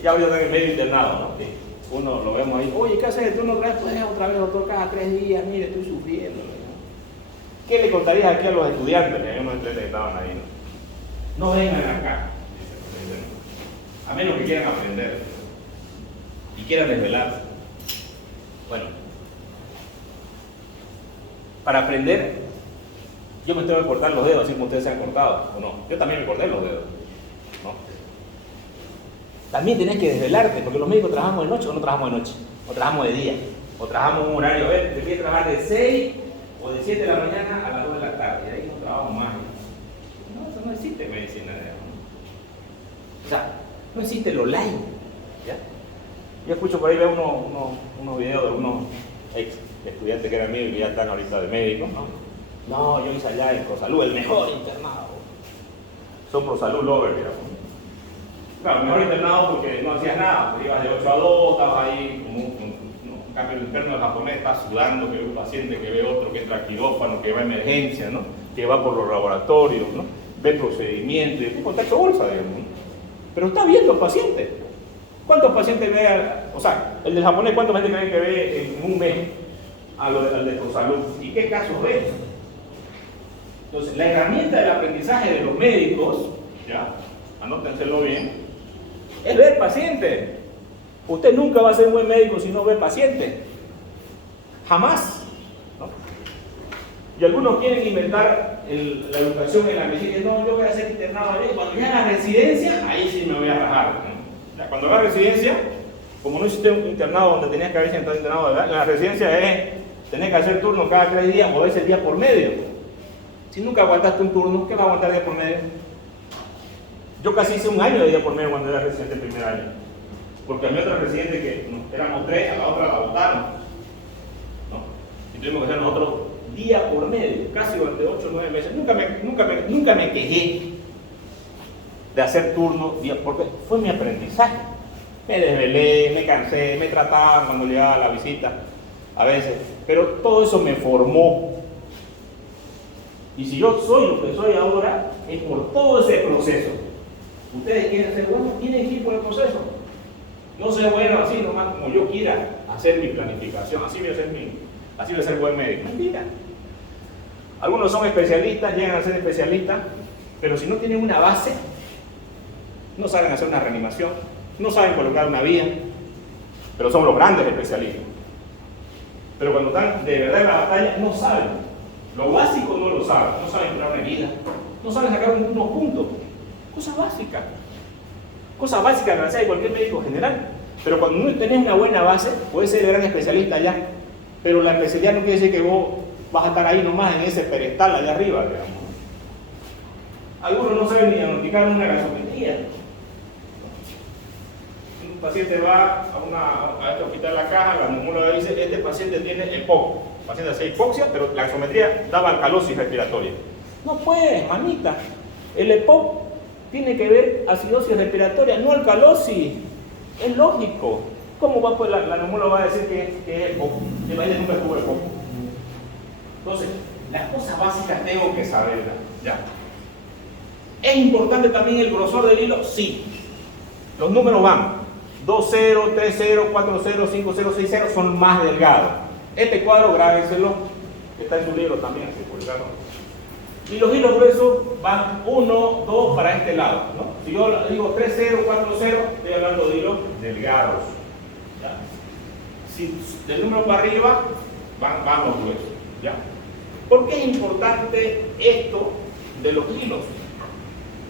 ya voy a estar en medio internado, ¿no? Que uno lo vemos ahí, oye, ¿qué haces? ¿Tú no traes otra vez, doctor, cada 3 días? Mire, estoy sufriendo, ¿no? ¿Qué le contarías aquí a los estudiantes? Hay unos estudiantes que estaban ahí, ¿no? No vengan acá, a menos que quieran aprender y quieran desvelarse. Bueno, para aprender, yo me tengo que cortar los dedos así como ustedes se han cortado, ¿o no? Yo también me corté los dedos, ¿no? También tenés que desvelarte, porque los médicos trabajamos de noche o no trabajamos de noche, o trabajamos de día, o trabajamos un horario, te tienes que trabajar de 6 o de 7 de la mañana a las 2 de la tarde, y ahí no trabajo más. No, eso no existe medicina, ¿no? O sea, no existe lo online, ¿ya? Yo escucho por ahí, veo unos videos de algunos ex estudiantes que eran míos y que ya están ahorita de médicos, ¿no? No, yo hice allá en ProSalud, el mejor internado. Son ProSalud lovers, digamos. Claro, el mejor internado porque no hacías nada, ibas de 8 a 2, estabas ahí como un cambio el interno japonés, está sudando, que ve un paciente, que ve otro, que entra a quirófano, que va a emergencia, ¿no? Que va por los laboratorios, ¿no? Ve procedimientos, y contacto bolsa, digamos, ¿no? Pero está viendo el paciente. ¿Cuántos pacientes ve? O sea, el del japonés, ¿cuántos pacientes creen que ve en un mes al de ProSalud? ¿Y qué casos ve? Entonces, la herramienta del aprendizaje de los médicos, ya, anótenselo bien, es ver paciente. Usted nunca va a ser un buen médico si no ve paciente. Jamás, ¿no? Y algunos quieren inventar la educación en la medicina. No, yo voy a ser internado ahí. Cuando llegue a la residencia, ahí sí me voy a rajar, ¿no? Ya, cuando va a residencia, como no existe un internado donde tenías que haber sentado internado, ¿verdad? La residencia es tener que hacer turno cada 3 días o a veces día por medio. Si nunca aguantaste un turno, ¿qué va a aguantar día por medio? Yo casi hice un año de día por medio cuando era residente el primer año. Porque a mi otra residente, que éramos 3, a la otra la votaron, ¿no? Y tuvimos que hacer nosotros día por medio, casi durante 8 o 9 meses. Nunca me quejé de hacer turno, porque fue mi aprendizaje. Me desvelé, me cansé, me trataban cuando llegaba la visita, a veces. Pero todo eso me formó. Y si yo soy lo que soy ahora, es por todo ese proceso. Ustedes quieren ser buenos, tienen que ir por el proceso. No ser bueno así nomás como yo quiera hacer mi planificación. Así voy a ser buen médico. Mentira. Algunos son especialistas, llegan a ser especialistas, pero si no tienen una base, no saben hacer una reanimación, no saben colocar una vía, pero son los grandes especialistas. Pero cuando están de verdad en la batalla, no saben. Lo básico no lo saben, no saben entrar una herida, no saben sacar unos puntos. Cosas básicas. Cosas básicas que hace cualquier médico general. Pero cuando no tenés una buena base, puedes ser gran especialista allá. Pero la especialidad no quiere decir que vos vas a estar ahí nomás en ese pedestal allá arriba, digamos. Algunos no saben ni diagnosticar una gasometría. Un paciente va a este hospital La Caja, la neumóloga dice, este paciente tiene EPOC. El paciente hace hipoxia, pero la gasometría daba alcalosis respiratoria. No puede, mamita. El EPOC tiene que ver acidosis respiratoria, no alcalosis. Es lógico. ¿Cómo va pues la neumóloga va a decir que es EPOC? El paciente nunca estuvo EPOC. Entonces, las cosas básicas tengo que saberlas. Ya. ¿Es importante también el grosor del hilo? Sí. Los números van 2-0, 3-0, 4-0, 5-0, 6-0, son más delgados. Este cuadro grábenselo, que está en su libro también, así publicado. Y los hilos gruesos van 1, 2 para este lado, ¿no? Si yo digo 3, 0, 4, 0, estoy hablando de hilos delgados. ¿Ya? Si del número para arriba, van los gruesos. ¿Ya? ¿Por qué es importante esto de los hilos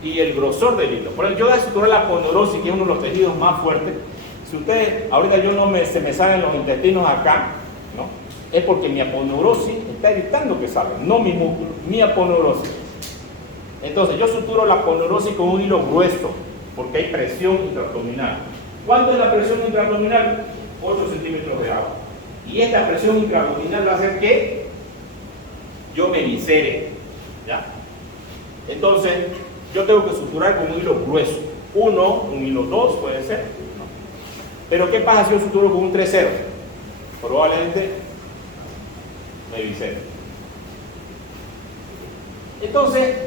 y el grosor del hilo? Por ejemplo, yo voy a suturar la aponeurosis, que es uno de los tejidos más fuertes. Si ustedes, ahorita se me salen los intestinos acá, ¿no? Es porque mi aponeurosis está evitando que salgan, no mi músculo, mi aponeurosis. Entonces, yo suturo la aponeurosis con un hilo grueso, porque hay presión intraabdominal. ¿Cuánto es la presión intraabdominal? 8 centímetros de agua. Y esta presión intraabdominal va a hacer que yo me viscere. ¿Ya? Entonces, yo tengo que suturar con un hilo grueso. Un hilo 2 puede ser. ¿No? Pero ¿qué pasa si yo suturo con un 3-0? Probablemente me viscere. Entonces,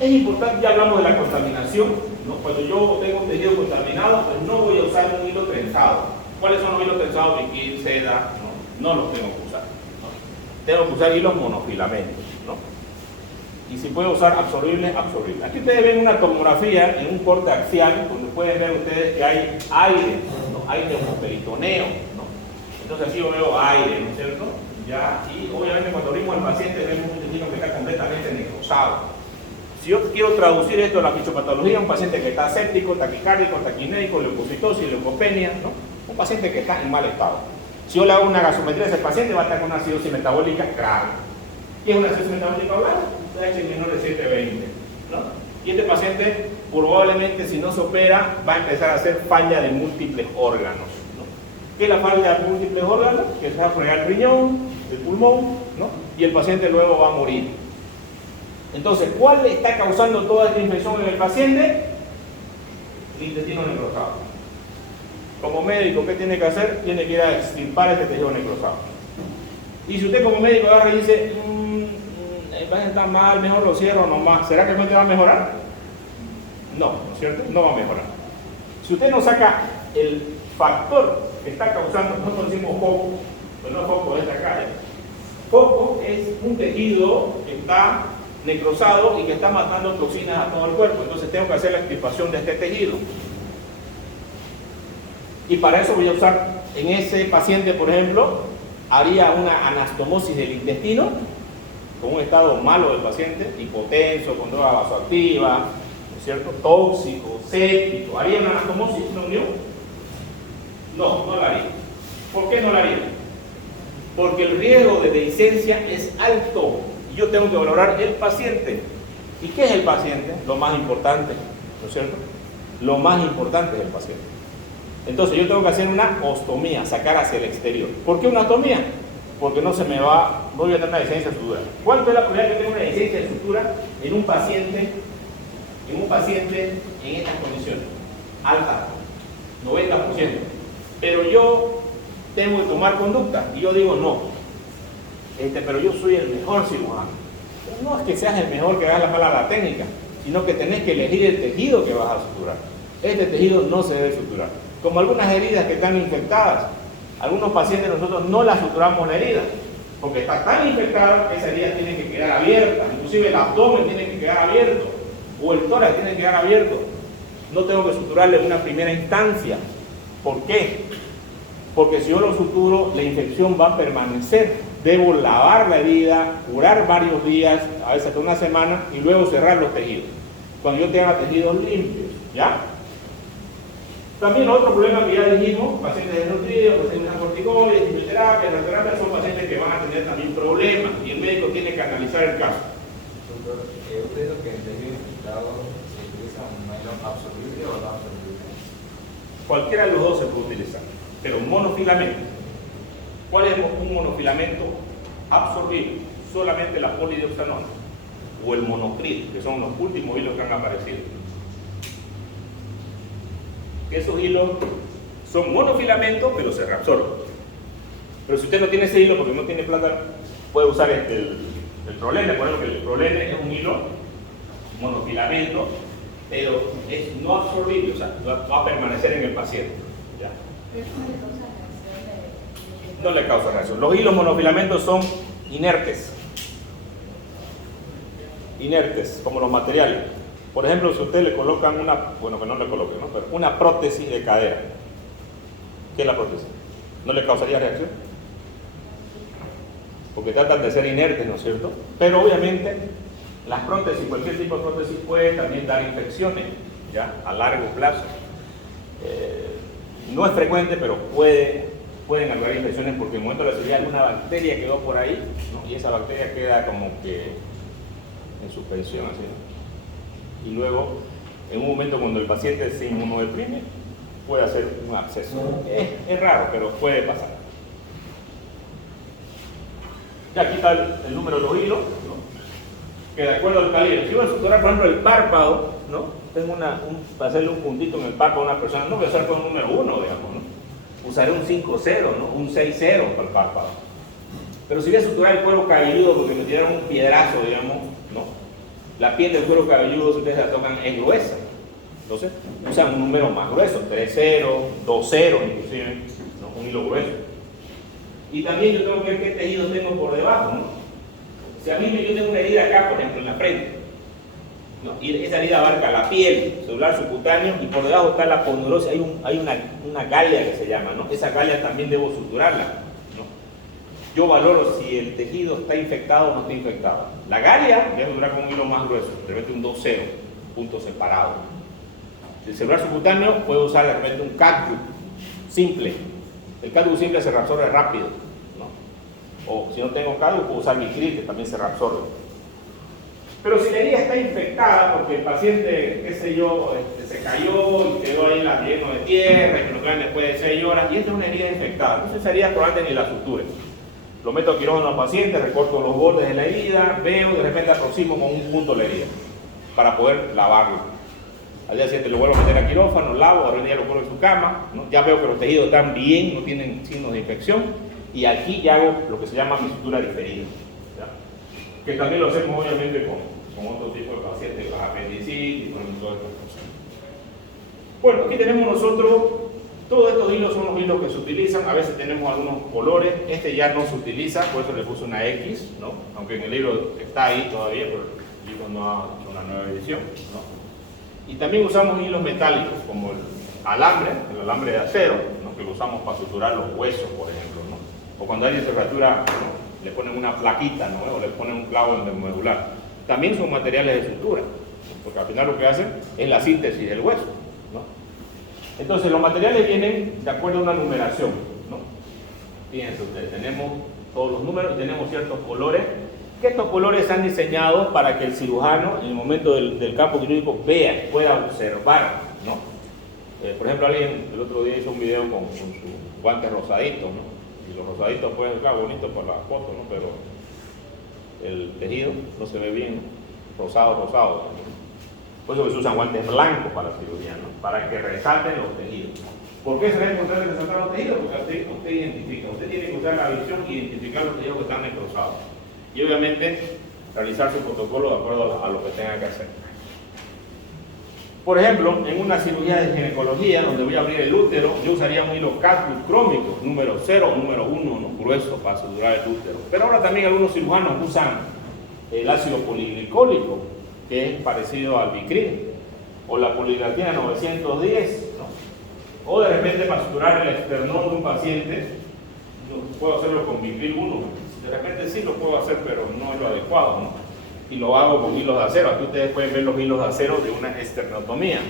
es importante, ya hablamos de la contaminación, ¿no? Cuando yo tengo un tejido contaminado, pues no voy a usar un hilo trenzado. ¿Cuáles son los hilos trenzados? Biquín, seda, no los tengo que usar. ¿No? Tengo que usar hilos monofilamentos, ¿no? Y si puedo usar absorbibles, absorbibles. Aquí ustedes ven una tomografía en un corte axial, donde pueden ver ustedes que hay aire, ¿no? Hay neumoperitoneo, ¿no? Entonces aquí yo veo aire, ¿no es cierto? Ya, y obviamente cuando abrimos al paciente vemos un tejido que está completamente necrosado. Si yo quiero traducir esto a la fisiopatología, un paciente que está séptico, taquicárdico, taquinédico, leucocitosis, leucopenia, ¿no? Un paciente que está en mal estado. Si yo le hago una gasometría a ese paciente, va a estar con una acidosis metabólica grave. ¿Qué es una acidosis metabólica grave? pH menor de 720, ¿no? Y este paciente, probablemente, si no se opera, va a empezar a hacer falla de múltiples órganos, ¿no? ¿Qué es la falla de múltiples órganos? Que se va a fregar el riñón, el pulmón, ¿no? Y el paciente luego va a morir. Entonces, ¿cuál está causando toda esta infección en el paciente? El intestino necrosado. Como médico, ¿qué tiene que hacer? Tiene que ir a extirpar este tejido necrosado. Y si usted como médico agarra y dice, el paciente está mal, mejor lo cierro nomás, ¿será que el paciente va a mejorar? No, ¿no es cierto? No va a mejorar. Si usted no saca el factor que está causando, nosotros decimos foco, pero no foco de esta calle. Foco es un tejido que está necrosado y que está matando toxinas a todo el cuerpo. Entonces tengo que hacer la extirpación de este tejido. Y para eso voy a usar, en ese paciente, por ejemplo, haría una anastomosis del intestino, con un estado malo del paciente, hipotenso, con droga vasoactiva, ¿no es cierto? Tóxico, séptico. ¿Haría una anastomosis, una unión? No, no la haría. ¿Por qué no la haría? Porque el riesgo de dehiscencia es alto. Y yo tengo que valorar el paciente. ¿Y qué es el paciente? Lo más importante, ¿no es cierto? Lo más importante es el paciente. Entonces yo tengo que hacer una ostomía, sacar hacia el exterior. ¿Por qué una ostomía? Porque no voy a tener una dehiscencia de sutura. ¿Cuánto es la probabilidad que tenga una dehiscencia de sutura en un paciente en estas condiciones? Alta, 90%. Pero yo tengo que tomar conducta y yo digo no. Pero yo soy el mejor cirujano. No es que seas el mejor que hagas la mala técnica, sino que tenés que elegir el tejido que vas a suturar. Este tejido no se debe suturar. Como algunas heridas que están infectadas. Algunos pacientes nosotros no las suturamos la herida, porque está tan infectada que esa herida tiene que quedar abierta. Inclusive el abdomen tiene que quedar abierto, o el tórax tiene que quedar abierto. No tengo que suturarle en una primera instancia. ¿Por qué? Porque si yo lo suturo, la infección va a permanecer. Debo lavar la herida, curar varios días, a veces hasta una semana, y luego cerrar los tejidos. Cuando yo tenga tejidos limpios, ¿ya? También otro problema que ya dijimos, pacientes desnutridos, pacientes con corticoides, quimioterapia, radioterapia, son pacientes que van a tener también problemas y el médico tiene que analizar el caso. Doctor, ¿usted lo que en tejido infectado se utiliza un nylon absorbible o no absorbible? Cualquiera de los dos se puede utilizar, pero monofilamento. ¿Cuál es un monofilamento absorbible? Solamente la polidioxanona o el monocril, que son los últimos hilos que han aparecido. Esos hilos son monofilamentos, pero se reabsorben. Pero si usted no tiene ese hilo porque no tiene plata, puede usar el prolene. Por ejemplo, el prolene es un hilo monofilamento, pero es no absorbible, o sea, va a permanecer en el paciente. ¿Ya? No le causa reacción. Los hilos monofilamentos son inertes. inertes, como los materiales. Por ejemplo, si usted le colocan una, bueno, que no le coloquen, ¿no? Pero una prótesis de cadera. ¿Qué es la prótesis? ¿No le causaría reacción? Porque tratan de ser inertes, ¿no es cierto? Pero obviamente las prótesis, cualquier tipo de prótesis puede también dar infecciones, ¿ya? A largo plazo. No es frecuente, pero pueden albergar infecciones porque en el momento de la cirugía alguna bacteria quedó por ahí, ¿no? Y esa bacteria queda como que en suspensión, así, ¿no? Y luego, en un momento cuando el paciente se inmunodeprime, puede hacer un absceso. Es raro, pero puede pasar. Y aquí está el número de los hilos, ¿no? Que de acuerdo al calibre, si voy a suturar, por ejemplo, el párpado, ¿no? Tengo para hacerle un puntito en el párpado a una persona, no voy a usar con el número 1, digamos, ¿no? Usaré un 5-0, ¿no? Un 6-0 para el párpado. Pero si voy a suturar el cuero cabelludo porque me tiraron un piedrazo, digamos, ¿no? La piel del cuero cabelludo, si ustedes la tocan, es gruesa. Entonces, usan un número más grueso, 3-0, 2-0 inclusive, ¿no? Un hilo grueso. Y también yo tengo que ver qué tejido tengo por debajo, ¿no? Si a mí yo tengo una herida acá, por ejemplo, en la frente, ¿no? Y esa herida abarca la piel, celular subcutáneo, y por debajo está la ponderosa, hay una galia que se llama, ¿no? Esa galia también debo suturarla, ¿no? Yo valoro si el tejido está infectado o no está infectado. La galia voy a suturar con un hilo más grueso, de repente un 2-0, punto separado. El celular subcutáneo puedo usar de repente un catgut simple. El catgut simple se reabsorbe rápido, ¿no? O si no tengo catgut puedo usar Vicryl, que también se reabsorbe. Pero si la herida está infectada porque el paciente, qué sé yo, se cayó y quedó ahí lleno de tierra y que lo traen después de 6 horas, y esta es una herida infectada, entonces esa herida probablemente ni la suture. Lo meto a quirófano al paciente, recorto los bordes de la herida, veo, de repente aproximo con un punto la herida para poder lavarlo. Al día siguiente lo vuelvo a meter a quirófano, lavo, ahora día lo pongo en su cama, ¿no? Ya veo que los tejidos están bien, no tienen signos de infección, y aquí ya hago lo que se llama mi sutura diferida, ¿ya? Que también lo hacemos obviamente con otro tipo de pacientes, con apendicitis, con todas estas cosas. Bueno, aquí tenemos nosotros, todos estos hilos son los hilos que se utilizan, a veces tenemos algunos colores, este ya no se utiliza, por eso le puse una X, ¿no? Aunque en el libro está ahí todavía, pero el libro no ha hecho una nueva edición, ¿no? Y también usamos hilos metálicos como el alambre de acero, ¿no? Que lo usamos para suturar los huesos, por ejemplo, ¿no? O cuando hay fractura, ¿no? Le ponen una plaquita, ¿no? O le ponen un clavo en el medular. También son materiales de sutura, porque al final lo que hacen es la síntesis del hueso, ¿no? Entonces los materiales vienen de acuerdo a una numeración, ¿no? Fíjense ustedes, tenemos todos los números y tenemos ciertos colores, que estos colores están diseñados para que el cirujano en el momento del campo quirúrgico vea, pueda observar, ¿no? Por ejemplo, alguien el otro día hizo un video con su guante rosadito, ¿no? Y los rosaditos pueden estar bonitos por la foto, ¿no? Pero el tejido no se ve bien, rosado. Por eso se usan guantes blancos para la cirugía, ¿no? Para que resalten los tejidos. ¿Por qué será importante resaltar los tejidos? Porque usted identifica, usted tiene que usar la visión e identificar los tejidos que están necrosados. Y obviamente realizar su protocolo de acuerdo a lo que tenga que hacer. Por ejemplo, en una cirugía de ginecología donde voy a abrir el útero, yo usaría un hilo catgut crómico, número 0 o número 1, ¿no? Grueso para suturar el útero. Pero ahora también algunos cirujanos usan el ácido poliglicólico, que es parecido al Vicryl, o la poligratina 910, ¿no? O de repente para suturar el esternón de un paciente, puedo hacerlo con Vicryl 1. De repente sí lo puedo hacer, pero no es lo adecuado, ¿no? Y lo hago con hilos de acero. Aquí ustedes pueden ver los hilos de acero de una esternotomía,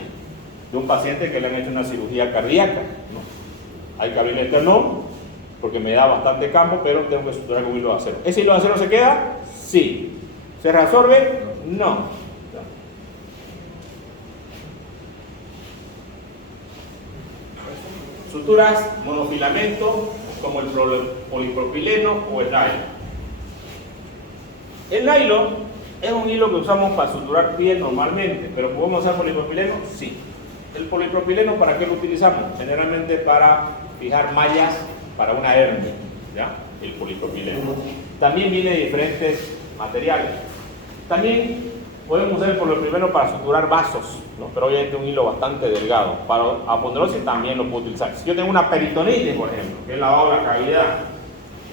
de un paciente que le han hecho una cirugía cardíaca, ¿no? Hay que abrir el esternón, porque me da bastante campo, pero tengo que suturar con hilo de acero. ¿Ese hilo de acero se queda? Sí. ¿Se reabsorbe? No. Suturas monofilamento, como el polipropileno o el nylon. El nylon es un hilo que usamos para suturar piel normalmente, pero ¿podemos usar polipropileno? Sí. ¿El polipropileno para qué lo utilizamos? Generalmente para fijar mallas para una hernia, ¿ya? El polipropileno. También viene de diferentes materiales. También podemos usar el polipropileno para suturar vasos, ¿no? Pero obviamente un hilo bastante delgado. Para aponeurosis también lo puedo utilizar. Si yo tengo una peritonitis, por ejemplo, que he lavado la cavidad,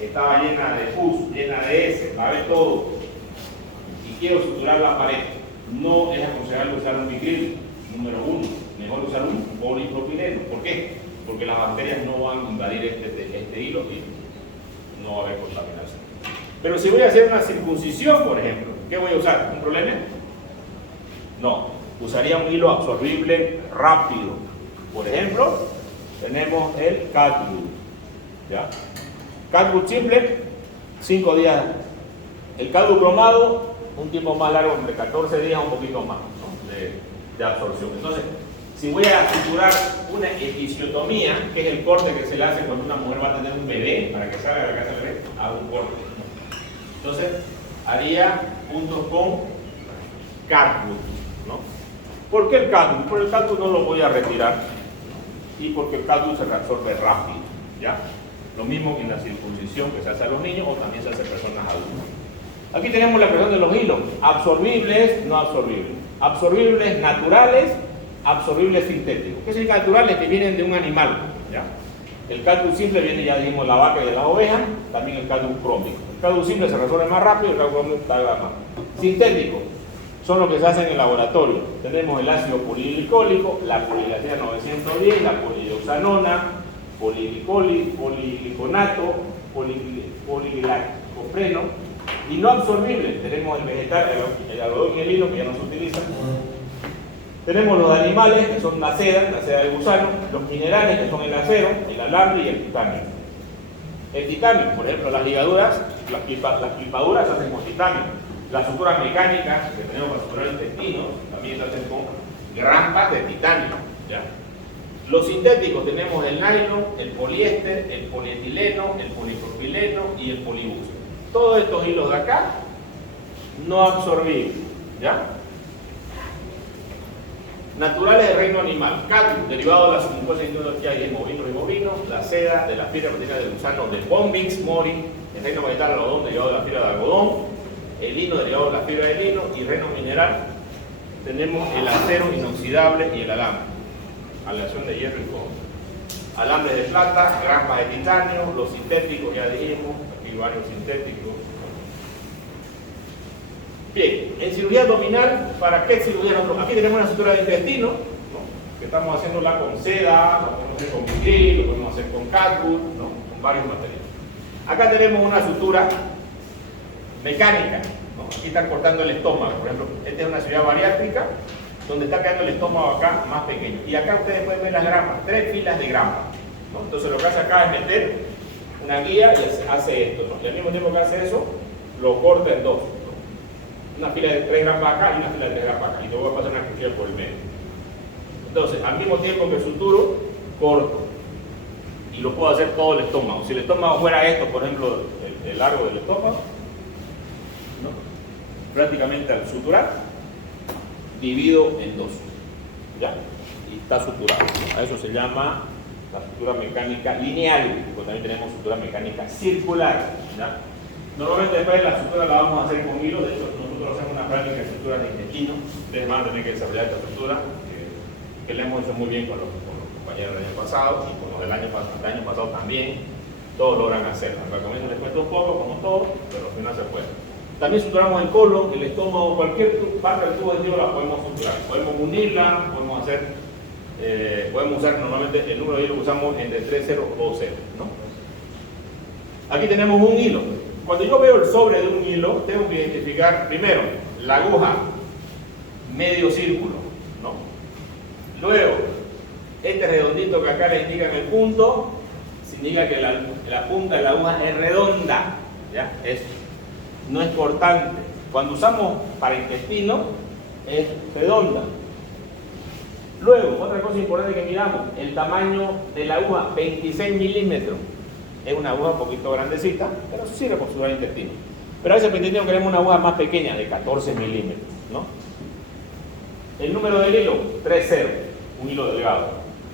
estaba llena de pus, llena de heces, lavé todo, y quiero suturar la pared, no es aconsejable usar un bicril. Número 1, mejor usar un polipropileno. ¿Por qué? Porque las bacterias no van a invadir este hilo y no va a haber contaminación. Pero si voy a hacer una circuncisión, por ejemplo, ¿qué voy a usar? ¿Un problema? No, usaría un hilo absorbible rápido. Por ejemplo, tenemos el catwood. ¿Ya? Catwood simple, 5 días. El catwood cromado, un tiempo más largo, entre 14 días, un poquito más, ¿no? de absorción. Entonces, si voy a suturar una episiotomía, que es el corte que se le hace cuando una mujer va a tener un bebé, para que salga de la casa del bebé, hago un corte. Entonces, haría puntos con catwood, ¿no? ¿Por qué el catwood? Porque el catwood no lo voy a retirar y porque el catwood se reabsorbe rápido, ¿ya? Lo mismo que en la circuncisión que se hace a los niños o también se hace a personas adultas. Aquí tenemos la cuestión de los hilos, absorbibles, no absorbibles. Absorbibles naturales, absorbibles sintéticos. ¿Qué significa naturales? Que vienen de un animal, ¿ya? El catwood simple viene, ya dijimos, de la vaca y de la oveja, también el catwood crómico. El catwood simple se resuelve más rápido, el catwood crómico tarda más. Sintéticos son los que se hacen en el laboratorio. Tenemos el ácido poliglicólico, la poliglacina 910, la polidioxanona, poligliconato, poliglicopreno. Y no absorbibles, tenemos el vegetal, el algodón y el hilo, que ya no se utilizan. Tenemos los animales, que son la seda de gusano, los minerales, que son el acero, el alambre y el titanio. El titanio, por ejemplo, las ligaduras, las clipaduras se hacen con titanio. Las suturas mecánicas que tenemos para suturar intestinos también se hacen con grampas de titanio, ¿ya? Los sintéticos tenemos el nylon, el poliéster, el polietileno, el polipropileno y el polibus. Todos estos hilos de acá no absorbibles, ¿ya? Naturales del reino animal, catwood, derivado de la submucosa intestinal de bovinos y bovinos, la seda de la fibra proteína del gusano del Bombyx mori, el reino vegetal algodón derivado de la fibra de algodón, el lino derivado de la fibra de lino y reino mineral tenemos el acero inoxidable y el alambre, aleación de hierro y cobre. Alambres de plata, grampas de titanio, los sintéticos ya dijimos, aquí varios sintéticos. Bien, en cirugía abdominal, ¿para qué cirugía abdominal? Aquí tenemos una sutura de intestino, ¿no? Que estamos haciéndola con seda, lo podemos hacer con bicril, lo podemos hacer con catwood, ¿no? Con varios materiales. Acá tenemos una sutura mecánica, ¿no? Aquí están cortando el estómago, por ejemplo, esta es una cirugía bariátrica donde está quedando el estómago acá más pequeño. Y acá ustedes pueden ver las grampas, 3 filas de grampas, ¿no? Entonces lo que hace acá es meter una guía y hace esto, ¿no? Y al mismo tiempo que hace eso, lo corta en 2. Una fila de 3 grampas acá y una fila de 3 grampas acá. Y luego voy a pasar una cuchilla por el medio. Entonces, al mismo tiempo que suturo, corto. Y lo puedo hacer todo el estómago. Si el estómago fuera esto, por ejemplo, el largo del estómago, ¿no? Prácticamente al suturar, divido en 2. ¿Ya? Y está suturado. A eso se llama la sutura mecánica lineal. Pues también tenemos sutura mecánica circular. ¿Ya? Normalmente después la sutura la vamos a hacer con hilo. De hecho, nosotros hacemos una práctica de sutura de intestino. Ustedes van a tener que desarrollar esta sutura que le hemos hecho muy bien con los compañeros del año pasado y con los del año pasado también. Todos logran hacerlo. Al comienzo les cuesta un poco, como todo, pero al final se puede. También suturamos el colon, el estómago, cualquier parte del tubo digestivo la podemos suturar. Podemos unirla, podemos hacer, podemos usar normalmente el número de hilos que usamos entre 3, 0 o 0, ¿no? Aquí tenemos un hilo. Cuando yo veo el sobre de un hilo, tengo que identificar primero la aguja, medio círculo, ¿no? Luego, este redondito que acá le indica en el punto, significa que la punta de la aguja es redonda, ¿ya? No es cortante. Cuando usamos para intestino, es redonda. Luego, otra cosa importante que miramos, el tamaño de la aguja, 26 milímetros. Es una aguja un poquito grandecita, pero sirve para suturar el intestino. Pero a veces para el intestino queremos una aguja más pequeña, de 14 milímetros, ¿no? El número del hilo, 3,0, un hilo delgado.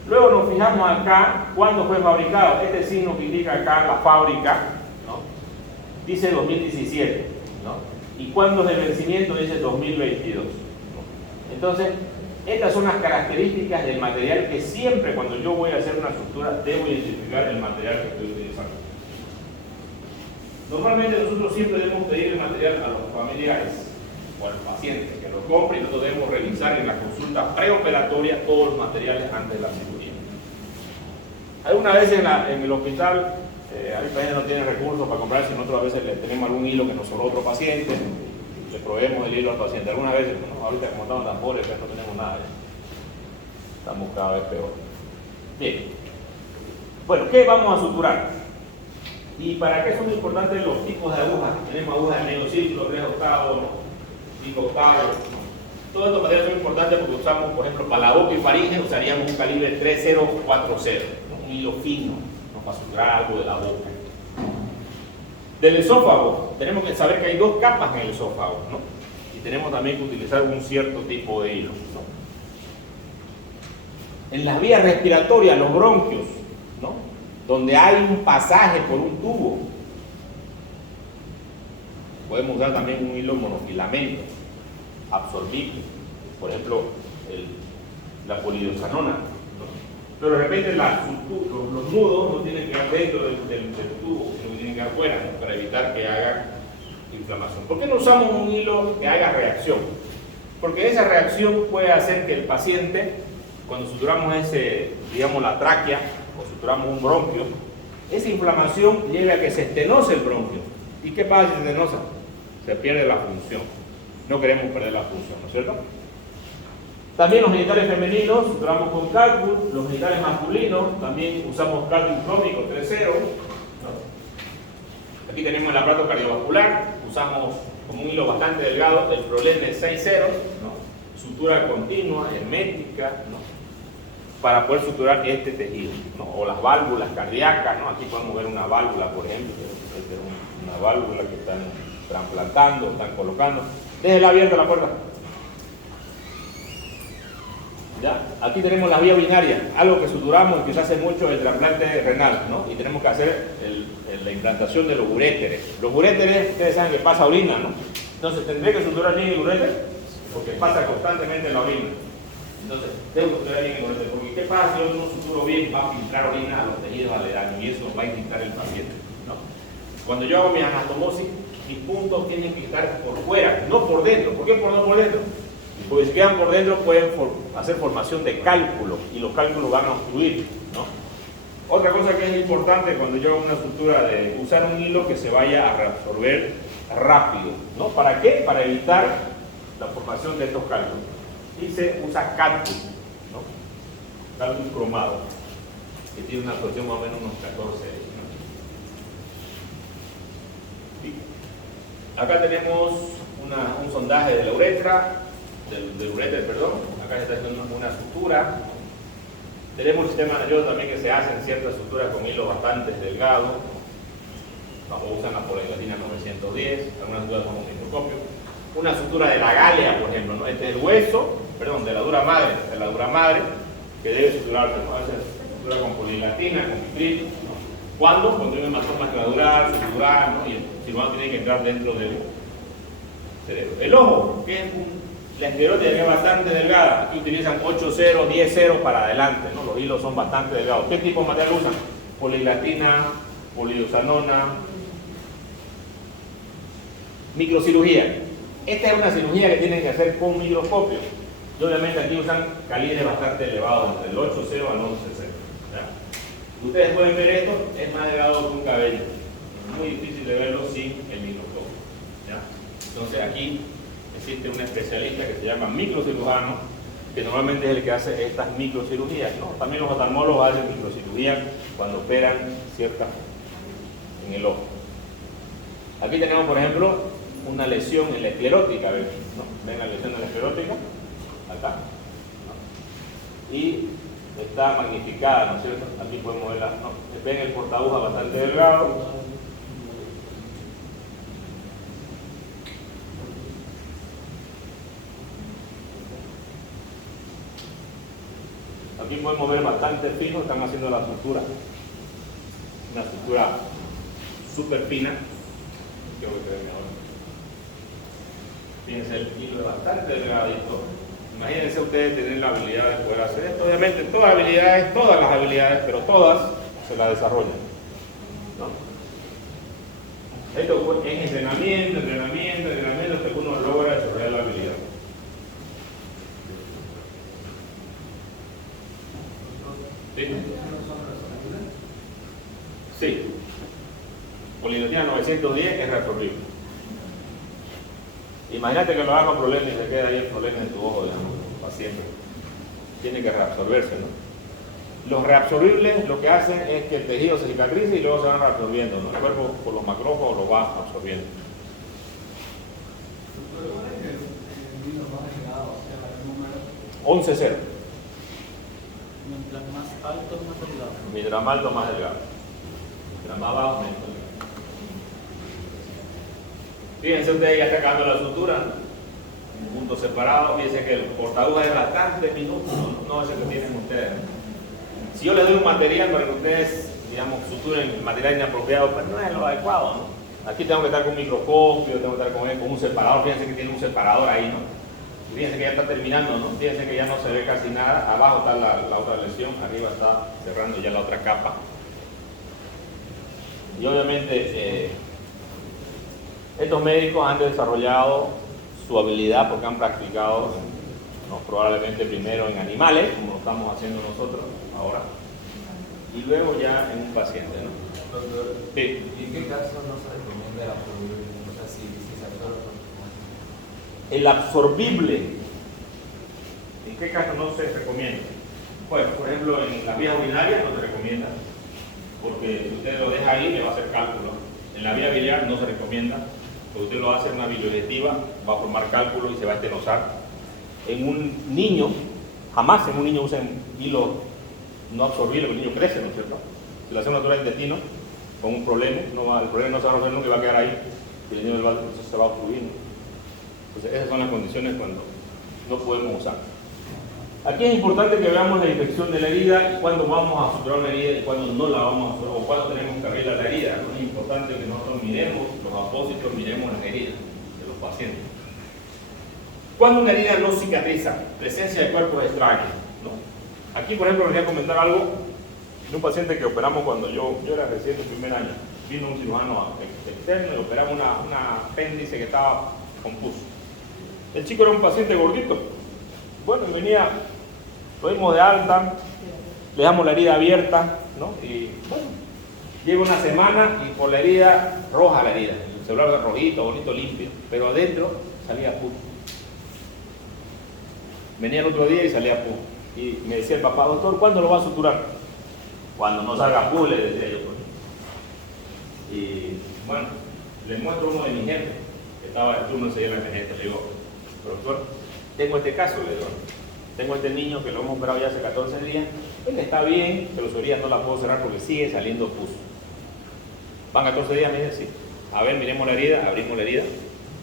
Luego nos fijamos acá, cuándo fue fabricado. Este signo que indica acá la fábrica, ¿no? Dice 2017, ¿no? Y cuándo es el vencimiento, dice 2022, ¿no? Entonces, estas son las características del material que siempre cuando yo voy a hacer una sutura debo identificar el material que estoy utilizando. Normalmente nosotros siempre debemos pedir el material a los familiares o al paciente que lo compre, y nosotros debemos revisar en la consulta preoperatoria todos los materiales antes de la cirugía. Algunas veces en el hospital hay pacientes que no tienen recursos para comprar, sino otras veces le tenemos algún hilo que nos sobró otro paciente, le proveemos el hilo al paciente. Algunas veces, bueno, ahorita como estamos tan pobres, no tenemos nada, estamos cada vez peor. Bien, bueno, ¿qué vamos a suturar? ¿Y para qué son importantes los tipos de agujas? Tenemos agujas de medio círculo, 3 octavos, 5 octavos. Todos estos materiales son importantes porque usamos, por ejemplo, para la boca y faringe usaríamos un calibre 3040, ¿no? Un hilo fino, ¿no? Para suturar algo de la boca. Del esófago, tenemos que saber que hay 2 capas en el esófago, ¿no? Y tenemos también que utilizar un cierto tipo de hilo, ¿no? En las vías respiratorias, los bronquios, ¿no? Donde hay un pasaje por un tubo, podemos usar también un hilo monofilamento absorbible, por ejemplo la polidioxanona, ¿no? Pero de repente los nudos no tienen que quedar dentro del tubo, sino que tienen que quedar fuera, ¿no? Para evitar que haga inflamación. ¿Por qué no usamos un hilo que haga reacción? Porque esa reacción puede hacer que el paciente, cuando suturamos digamos la tráquea o suturamos un bronquio, esa inflamación lleve a que se estenose el bronquio. ¿Y qué pasa si se estenosa? Se pierde la función. No queremos perder la función, ¿no es cierto? También los genitales femeninos suturamos con cálculo, los genitales masculinos también usamos cálculo crónico 3.0. Aquí tenemos el aparato cardiovascular, usamos como un hilo bastante delgado el Prolene 6.0, ¿no? Sutura continua, hermética, ¿no? Para poder suturar este tejido, ¿no? O las válvulas cardíacas, ¿no? Aquí podemos ver una válvula, por ejemplo, una válvula que están trasplantando, están colocando. Déjela abierta la puerta. ¿Ya? Aquí tenemos la vía urinaria, algo que suturamos y que se hace mucho el trasplante renal, ¿no? Y tenemos que hacer la implantación de los uréteres. Los uréteres, ustedes saben que pasa orina, ¿no? Entonces, ¿tendré que suturar bien el uréter? Porque pasa constantemente la orina. Entonces, tengo que suturar bien el uréter, porque ¿qué pasa si yo no suturo bien? Va a filtrar orina a los tejidos aledaños y eso va a infectar el paciente, ¿no? Cuando yo hago mi anastomosis, mis puntos tienen que estar por fuera, no por dentro. ¿Por qué no por dentro? Porque si quedan por dentro pueden hacer formación de cálculos y los cálculos van a obstruir, ¿no? Otra cosa que es importante cuando yo hago una sutura, de usar un hilo que se vaya a reabsorber rápido, ¿no? ¿Para qué? Para evitar la formación de estos cálculos. Y se usa cálculo, ¿no? Cálculo cromado, que tiene una absorción más o menos unos 14. Acá tenemos un sondaje de la uretra, del uréter, perdón. Acá se está haciendo una sutura. Tenemos el sistema nervioso también que se hacen ciertas suturas con hilos bastante delgados. Vamos, usan la polilatina 910, algunas suturas con un microscopio. Una sutura de la gálea, por ejemplo, ¿no? Este es el hueso, perdón, de la dura madre, que debe suturarse, ¿no? A veces se sutura con polilatina, con pitril, ¿no? Cuando hay un hematoma glandular, sutural, ¿no? Y el cirujano tiene que entrar dentro del cerebro. El ojo, que es la esclerótica, que es bastante delgada. Aquí utilizan 8-0, 10-0 para adelante, ¿no? Los hilos son bastante delgados. ¿Qué tipo de material usan? Polilatina, polidioxanona. Microcirugía. Esta es una cirugía que tienen que hacer con microscopio. Y obviamente aquí usan calibres bastante elevados, entre el 8-0 al 11-0. Ustedes pueden ver esto, es más delgado que un cabello. Es muy difícil de verlo sin el microscopio, ¿ya? Entonces aquí existe un especialista que se llama microcirujano, que normalmente es el que hace estas microcirugías, ¿no? También los oftalmólogos hacen microcirugía cuando operan ciertas en el ojo. Aquí tenemos, por ejemplo, una lesión en la esclerótica, ¿ven? ¿No? ¿Ven la lesión en la esclerótica? Acá, ¿no? Y está magnificada, ¿no es cierto? Aquí podemos verla, ¿no? Ven el portaguja bastante delgado. Aquí podemos ver bastante fino, están haciendo la sutura. Una sutura súper fina. Creo que se ve mejor. Fíjense, el hilo es bastante delgadito. Imagínense ustedes tener la habilidad de poder hacer esto. Obviamente todas las habilidades, pero todas se las desarrollan, ¿no? Esto es entrenamiento, hasta que uno logra desarrollar la ¿Sí? Sí. Polinotina 910 es reabsorbible. Imagínate que lo haga problema y se queda ahí el problema en tu ojo, digamos, para siempre. Tiene que reabsorberse, ¿no? Los reabsorbibles lo que hacen es que el tejido se cicatrice y luego se van reabsorbiendo, ¿no? El cuerpo por los macrófagos lo va absorbiendo. 11-0. Mientras más alto, más delgado. Mientras más alto, más delgado. Mientras más bajo, menos delgado. Fíjense ustedes, ya está acabando la sutura, ¿no? Un punto separado. Fíjense que el portaguja es bastante minúsculo, no es el que tienen ustedes, ¿no? Si yo les doy un material para que ustedes, digamos, suturen material inapropiado, pues no es lo adecuado, ¿no? Aquí tengo que estar con un microscopio, tengo que estar con un separador. Fíjense que tiene un separador ahí, ¿no? Fíjense que ya está terminando, ¿no? Fíjense que ya no se ve casi nada. Abajo está la otra lesión, arriba está cerrando ya la otra capa. Y obviamente estos médicos han desarrollado su habilidad porque han practicado, ¿no? Probablemente primero en animales, como lo estamos haciendo nosotros ahora, y luego ya en un paciente, ¿no? Doctor, Sí. ¿y en qué caso no se recomienda la absorbible? O sea, si se absorbe. El absorbible, ¿en qué caso no se recomienda? Pues, por ejemplo, en las vías urinarias no se recomienda, porque si usted lo deja ahí le va a hacer cálculo. En la vía biliar no se recomienda, porque usted lo hace en una bilioretiva, va a formar cálculo y se va a estenosar. En un niño, jamás en un niño usen hilo no absorbible, porque el niño crece, ¿no es cierto? Si le hace una altura de intestino con un problema, el problema no se va a resolver nunca, va a quedar ahí, y el niño se va a obstruir, ¿no? Entonces esas son las condiciones cuando no podemos usar. Aquí es importante que veamos la infección de la herida y cuándo vamos a suturar una herida y cuándo no la vamos a suturar, o cuándo tenemos que abrir la herida, ¿no? Es importante que nosotros miremos los apósitos, miremos las heridas de los pacientes. Cuando una herida no cicatriza, presencia de cuerpos extraños, ¿no? Aquí, por ejemplo, les voy a comentar algo de un paciente que operamos cuando yo era recién el primer año. Vino un cirujano externo y operamos una apéndice que estaba con pus. El chico era un paciente gordito. Bueno, venía, lo dimos de alta, le damos la herida abierta, ¿no? Y bueno, lleva una semana y por la herida, roja la herida. El celular rojito, bonito, limpio, pero adentro salía pus. Venía el otro día y salía pus. Y me decía el papá, doctor, ¿cuándo lo va a suturar? Cuando no salga pus, le decía yo. Y bueno, le muestro uno de mis jefes, que estaba el turno enseguida en la emergencia. Le digo, doctor, tengo este caso, le digo, tengo este niño que lo hemos operado ya hace 14 días, él está bien, pero su herida no la puedo cerrar porque sigue saliendo pus. ¿Van 14 días? Me dice, sí. A ver, miremos la herida, abrimos la herida.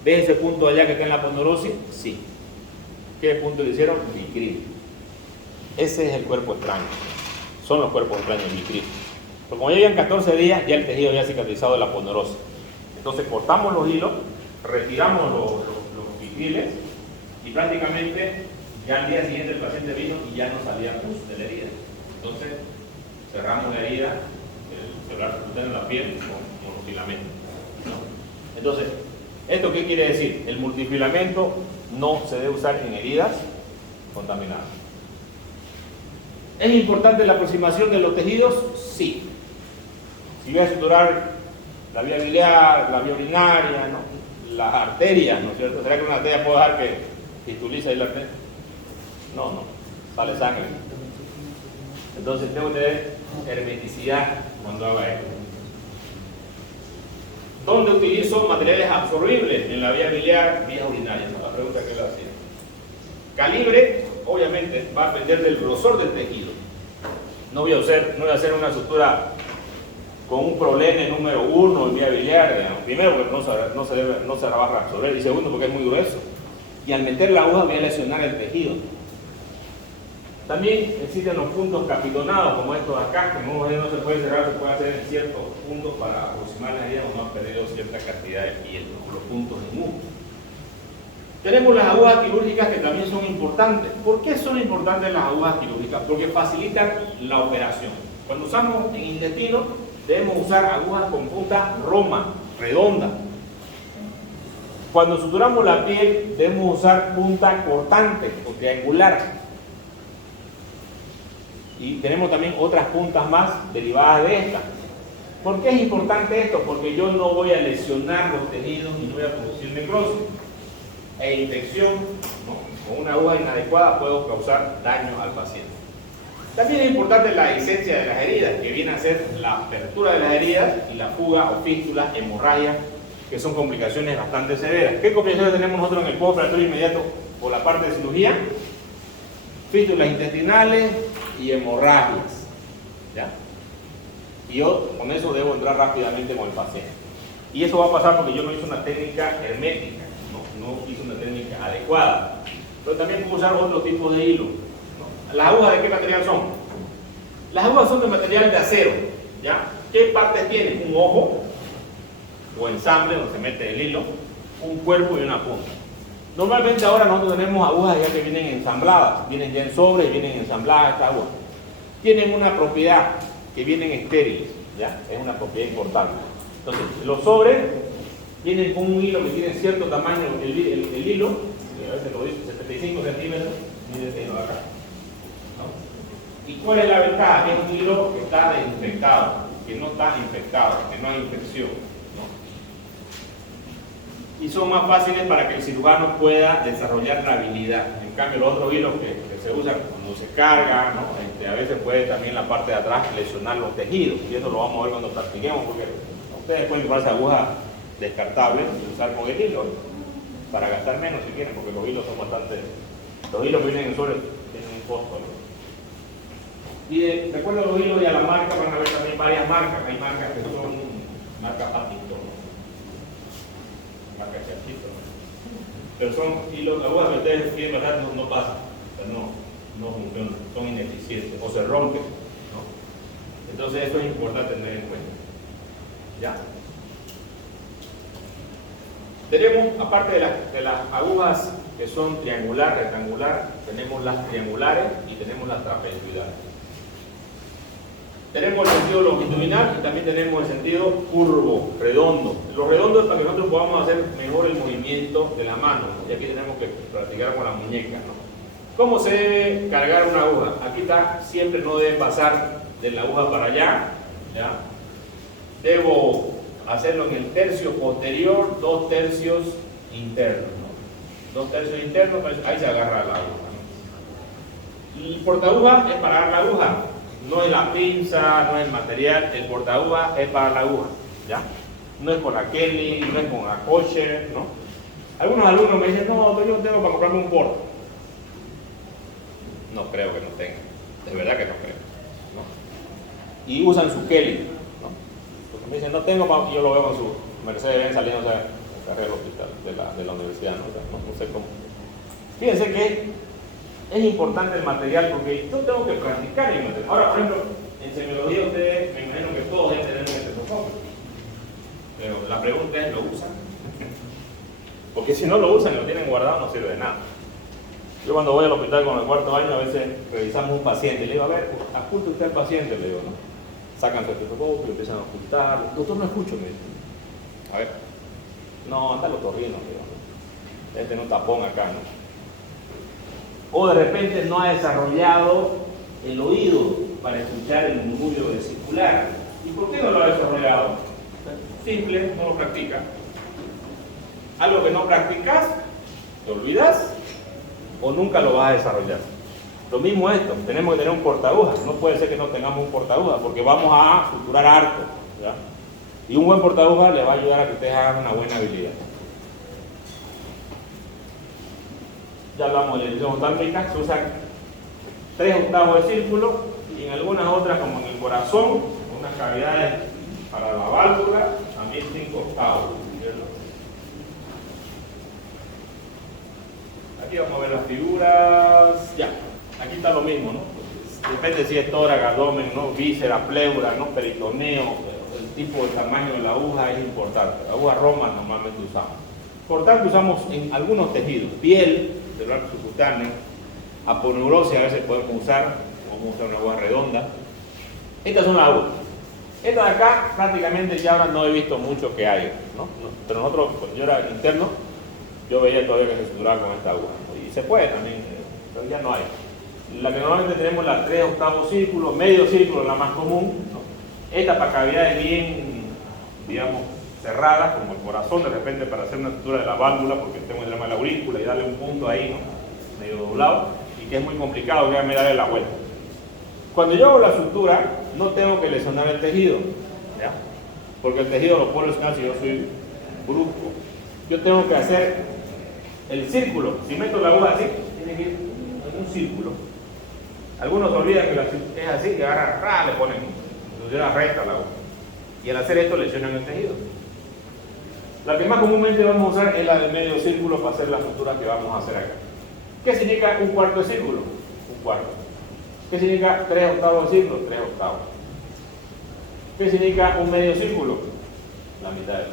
¿Ves ese punto allá que está en la ponderosis? Sí. ¿Qué punto le hicieron? Micril. Ese es el cuerpo extraño. Son los cuerpos extraños, micril. Pero como ya llevan 14 días, ya el tejido había cicatrizado de la ponderosis. Entonces cortamos los hilos, retiramos los micriles y prácticamente ya al día siguiente el paciente vino y ya no salía pus de la herida. Entonces cerramos la herida, el celular se en la piel con los filamentos, ¿no? Entonces, ¿esto qué quiere decir? El multifilamento no se debe usar en heridas contaminadas. ¿Es importante la aproximación de los tejidos? Sí. Si voy a suturar la vía biliar, la vía urinaria, ¿no? Las arterias, ¿no es cierto? ¿Será que una arteria puede dejar que fistuliza ahí la arteria? No, sale sangre. Entonces tengo que tener hermeticidad cuando haga esto. ¿Dónde utilizo materiales absorbibles? En la vía biliar, vía urinaria. ¿No? La pregunta que le hacía. Calibre, obviamente, va a depender del grosor del tejido. No voy a hacer una sutura con un problema número 1 en vía biliar, digamos. Primero porque no se la va a reabsorber, y segundo porque es muy grueso. Y al meter la aguja voy a lesionar el tejido. También existen los puntos capitonados, como estos acá, que no se puede cerrar, se puede hacer en ciertos puntos para aproximar la herida o no han perdido cierta cantidad de piel, ¿no? Los puntos de musgo. Tenemos las agujas quirúrgicas que también son importantes. ¿Por qué son importantes las agujas quirúrgicas? Porque facilitan la operación. Cuando usamos en intestino, debemos usar agujas con punta roma, redonda. Cuando suturamos la piel, debemos usar punta cortante o triangular. Y tenemos también otras puntas más derivadas de esta. ¿Por qué es importante esto? Porque yo no voy a lesionar los tejidos y no voy a producir necrosis e infección, ¿no? Con una aguja inadecuada puedo causar daño al paciente. También es importante la licencia de las heridas, que viene a ser la apertura de las heridas y la fuga o fístula, hemorragia, que son complicaciones bastante severas. ¿Qué complicaciones tenemos nosotros en el postoperatorio inmediato por la parte de cirugía? Fístulas intestinales y hemorragias, ¿ya? Y yo con eso debo entrar rápidamente con el paciente. Y eso va a pasar porque yo no hice una técnica hermética, no hice una técnica adecuada. Pero también puedo usar otro tipo de hilo, ¿no? ¿Las agujas de qué material son? Las agujas son de material de acero, ¿ya? ¿Qué partes tienen? Un ojo o ensamble donde se mete el hilo, un cuerpo y una punta. Normalmente ahora nosotros tenemos agujas ya que vienen ensambladas, vienen ya en sobre y vienen ensambladas estas agujas. Tienen una propiedad que vienen estériles, ¿ya? Es una propiedad importante. Entonces, los sobres vienen con un hilo que tiene cierto tamaño, el hilo, a veces lo dice 75 centímetros, mide este hilo de acá, ¿no? ¿Y cuál es la ventaja? Es un hilo que está desinfectado, que no está infectado, que no hay infección, ¿no? Y son más fáciles para que el cirujano pueda desarrollar la habilidad. En cambio, los otros hilos que se usan cuando se carga, ¿no? A veces puede también la parte de atrás lesionar los tejidos, y eso lo vamos a ver cuando practiquemos, porque ustedes pueden llevarse agujas descartables y usar con el hilo para gastar menos si quieren, porque los hilos son bastante, los hilos que vienen en sobre tienen un costo, ¿no? Y recuerdo los hilos y a la marca van a ver también varias marcas. Hay marcas que son marcas Patito, ¿no? Marcas Chachito, ¿no? Pero son hilos, agujas que ustedes quieren, ¿verdad? No pasan, o sea, no funcionan, son ineficientes o se rompen, ¿no? Entonces eso es importante tener en cuenta, ¿ya? Tenemos, aparte de las agujas que son triangular, rectangular, tenemos las triangulares y tenemos las trapezoidales. Tenemos el sentido longitudinal y también tenemos el sentido curvo, redondo. Los redondos es para que nosotros podamos hacer mejor el movimiento de la mano, ¿no? Y aquí tenemos que practicar con la muñeca, ¿no? ¿Cómo se debe cargar una aguja? Aquí está, siempre no debe pasar de la aguja para allá, ¿ya? Debo hacerlo en el tercio posterior, 2 tercios internos, ¿no? 2 tercios internos, ahí se agarra la aguja, ¿no? Y el portaguja es para dar la aguja, no es la pinza, no es el material, el portaguja es para la aguja, ¿ya? No es con la Kelly, no es con la Kosher, ¿no? Algunos alumnos me dicen, no, yo no tengo para comprarme un porta. No creo que no tengan, de verdad que no creo, ¿no? Y usan su Kelly, ¿no? Porque me dicen, no tengo, y yo lo veo con su Mercedes-Benz saliendo de la carrera del hospital, de la universidad, ¿no? No sé cómo. Fíjense que es importante el material porque yo tengo que practicar el material. Ahora, por ejemplo, en semiología ustedes, me imagino que todos ya tenemos este software. Pero la pregunta es, ¿lo usan? Porque si no lo usan y lo tienen guardado, no sirve de nada. Yo cuando voy al hospital con el cuarto año, a veces revisamos un paciente y le digo, a ver, oculte usted al paciente, le digo, ¿no? Sacan su estetoscopio, empiezan a ocultar. Doctor, no escucho, me dice. A ver, no, anda los otorrino, le digo, ¿no? Este no tapón acá, ¿no? O de repente no ha desarrollado el oído para escuchar el murmullo vesicular. ¿Y por qué no lo ha desarrollado? Simple, no lo practica. Algo que no practicas, te olvidas o nunca lo vas a desarrollar. Lo mismo esto, tenemos que tener un portagujas. No puede ser que no tengamos un portagujas porque vamos a suturar arco, ¿ya? Y un buen portagujas le va a ayudar a que ustedes hagan una buena habilidad. Ya hablamos de la dirección oftálmica, se usan 3/8 de círculo y en algunas otras, como en el corazón, unas cavidades para la válvula, también 5/8. Aquí vamos a ver las figuras. Ya, aquí está lo mismo, ¿no? Depende si es tórax, abdomen, ¿no? Víscera, pleura, ¿no? Peritoneo, el tipo de tamaño de la aguja es importante. La aguja Roma normalmente usamos. Por tanto, usamos en algunos tejidos, piel, celular subcutáneo, aponeurosis a veces podemos usar una aguja redonda. Estas son las agujas. Esta de acá prácticamente ya ahora no he visto mucho que haya, ¿no? Pero nosotros, cuando yo era interno, yo veía todavía que se suturaba con esta aguja, ¿no? Y se puede también, pero ya no hay. La que normalmente tenemos la 3/8 círculo, medio círculo, la más común, ¿no? Esta para cavidades bien, digamos, cerradas, como el corazón, de repente para hacer una estructura de la válvula, porque tengo el drama de la aurícula y darle un punto ahí, ¿no? Medio doblado, y que es muy complicado, déjame darle la vuelta. Cuando yo hago la sutura, no tengo que lesionar el tejido, ¿ya? Porque el tejido lo puedo lesionar si yo soy brusco. Yo tengo que hacer el círculo. Si meto la aguja así, tiene que ir en un círculo. Algunos olvidan que es así, que agarran, le ponen, funciona recta la aguja. Y al hacer esto lesionan el tejido. La que más comúnmente vamos a usar es la del medio círculo para hacer la sutura que vamos a hacer acá. ¿Qué significa un cuarto de círculo? Un cuarto. ¿Qué significa 3/8 de círculo? 3/8. ¿Qué significa un medio círculo? La mitad del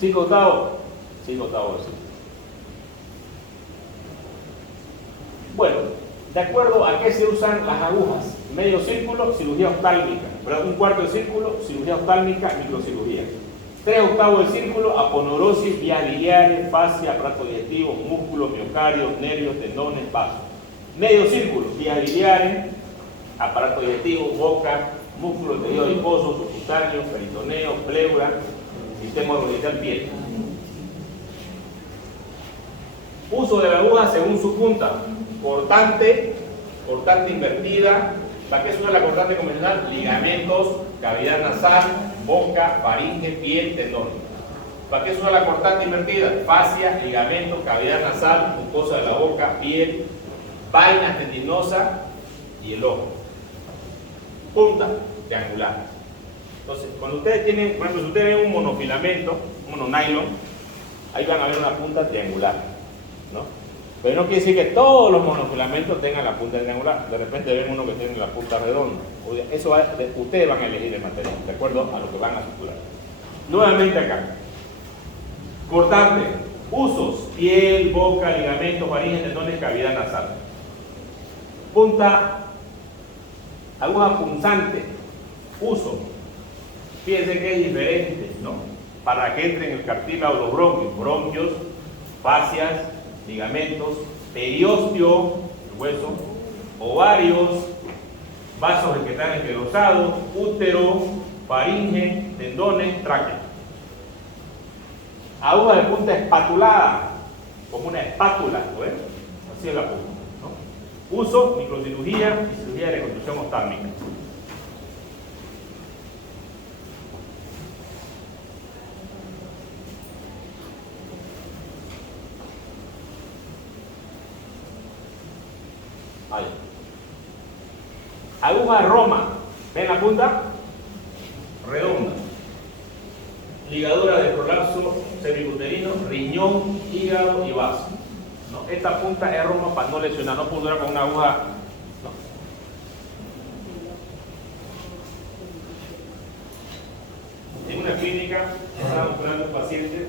círculo. 5/8, 5/8 de círculo. Bueno, de acuerdo a qué se usan las agujas. Medio círculo, cirugía oftálmica. Un cuarto de círculo, cirugía oftálmica, microcirugía. 3/8 del círculo, aponeurosis, vías biliares, fascia, aparato digestivo, músculos, miocardios, nervios, tendones, vasos. Medio círculo, vías biliares, aparato digestivo, boca, músculos, tejido adiposo, subcutáneo, peritoneo, pleura, sistema urogenital, piel. Uso de la aguja según su punta. Cortante, cortante invertida. ¿Para qué se usa la cortante convencional? Ligamentos, cavidad nasal, boca, faringe, piel, tendón. ¿Para qué se usa la cortante invertida? Fascia, ligamento, cavidad nasal, mucosa de la boca, piel, vaina tendinosa y el ojo. Punta, triangular. Entonces, cuando ustedes tienen, por ejemplo, si ustedes ven un monofilamento, un mononylon, ahí van a ver una punta triangular, ¿no? Pero no quiere decir que todos los monofilamentos tengan la punta triangular. De repente ven uno que tiene la punta redonda. Eso ustedes van a elegir el material, de acuerdo a lo que van a suturar. Nuevamente acá. Cortante. Usos: piel, boca, ligamentos, faringe, tendones, cavidad nasal. Punta. Aguja punzante. Uso. Fíjense que es diferente, ¿no? Para que entre en el cartílago los bronquios. Bronquios, fascias, ligamentos, periósteo, el hueso, ovarios, vasos que están esclerosados, útero, faringe, tendones, tráquea. Aguja de punta espatulada, como una espátula, ¿ves? Así es la punta, ¿no? Uso: microcirugía y cirugía de reconstrucción oftálmica. Ahí. Aguja Roma, ¿ven la punta? Redonda. Ligadura de prolapso cervicuterino, riñón, hígado y vaso, ¿no? Esta punta es Roma para no lesionar, no puntuar con una aguja, no. En una clínica estaban operando un paciente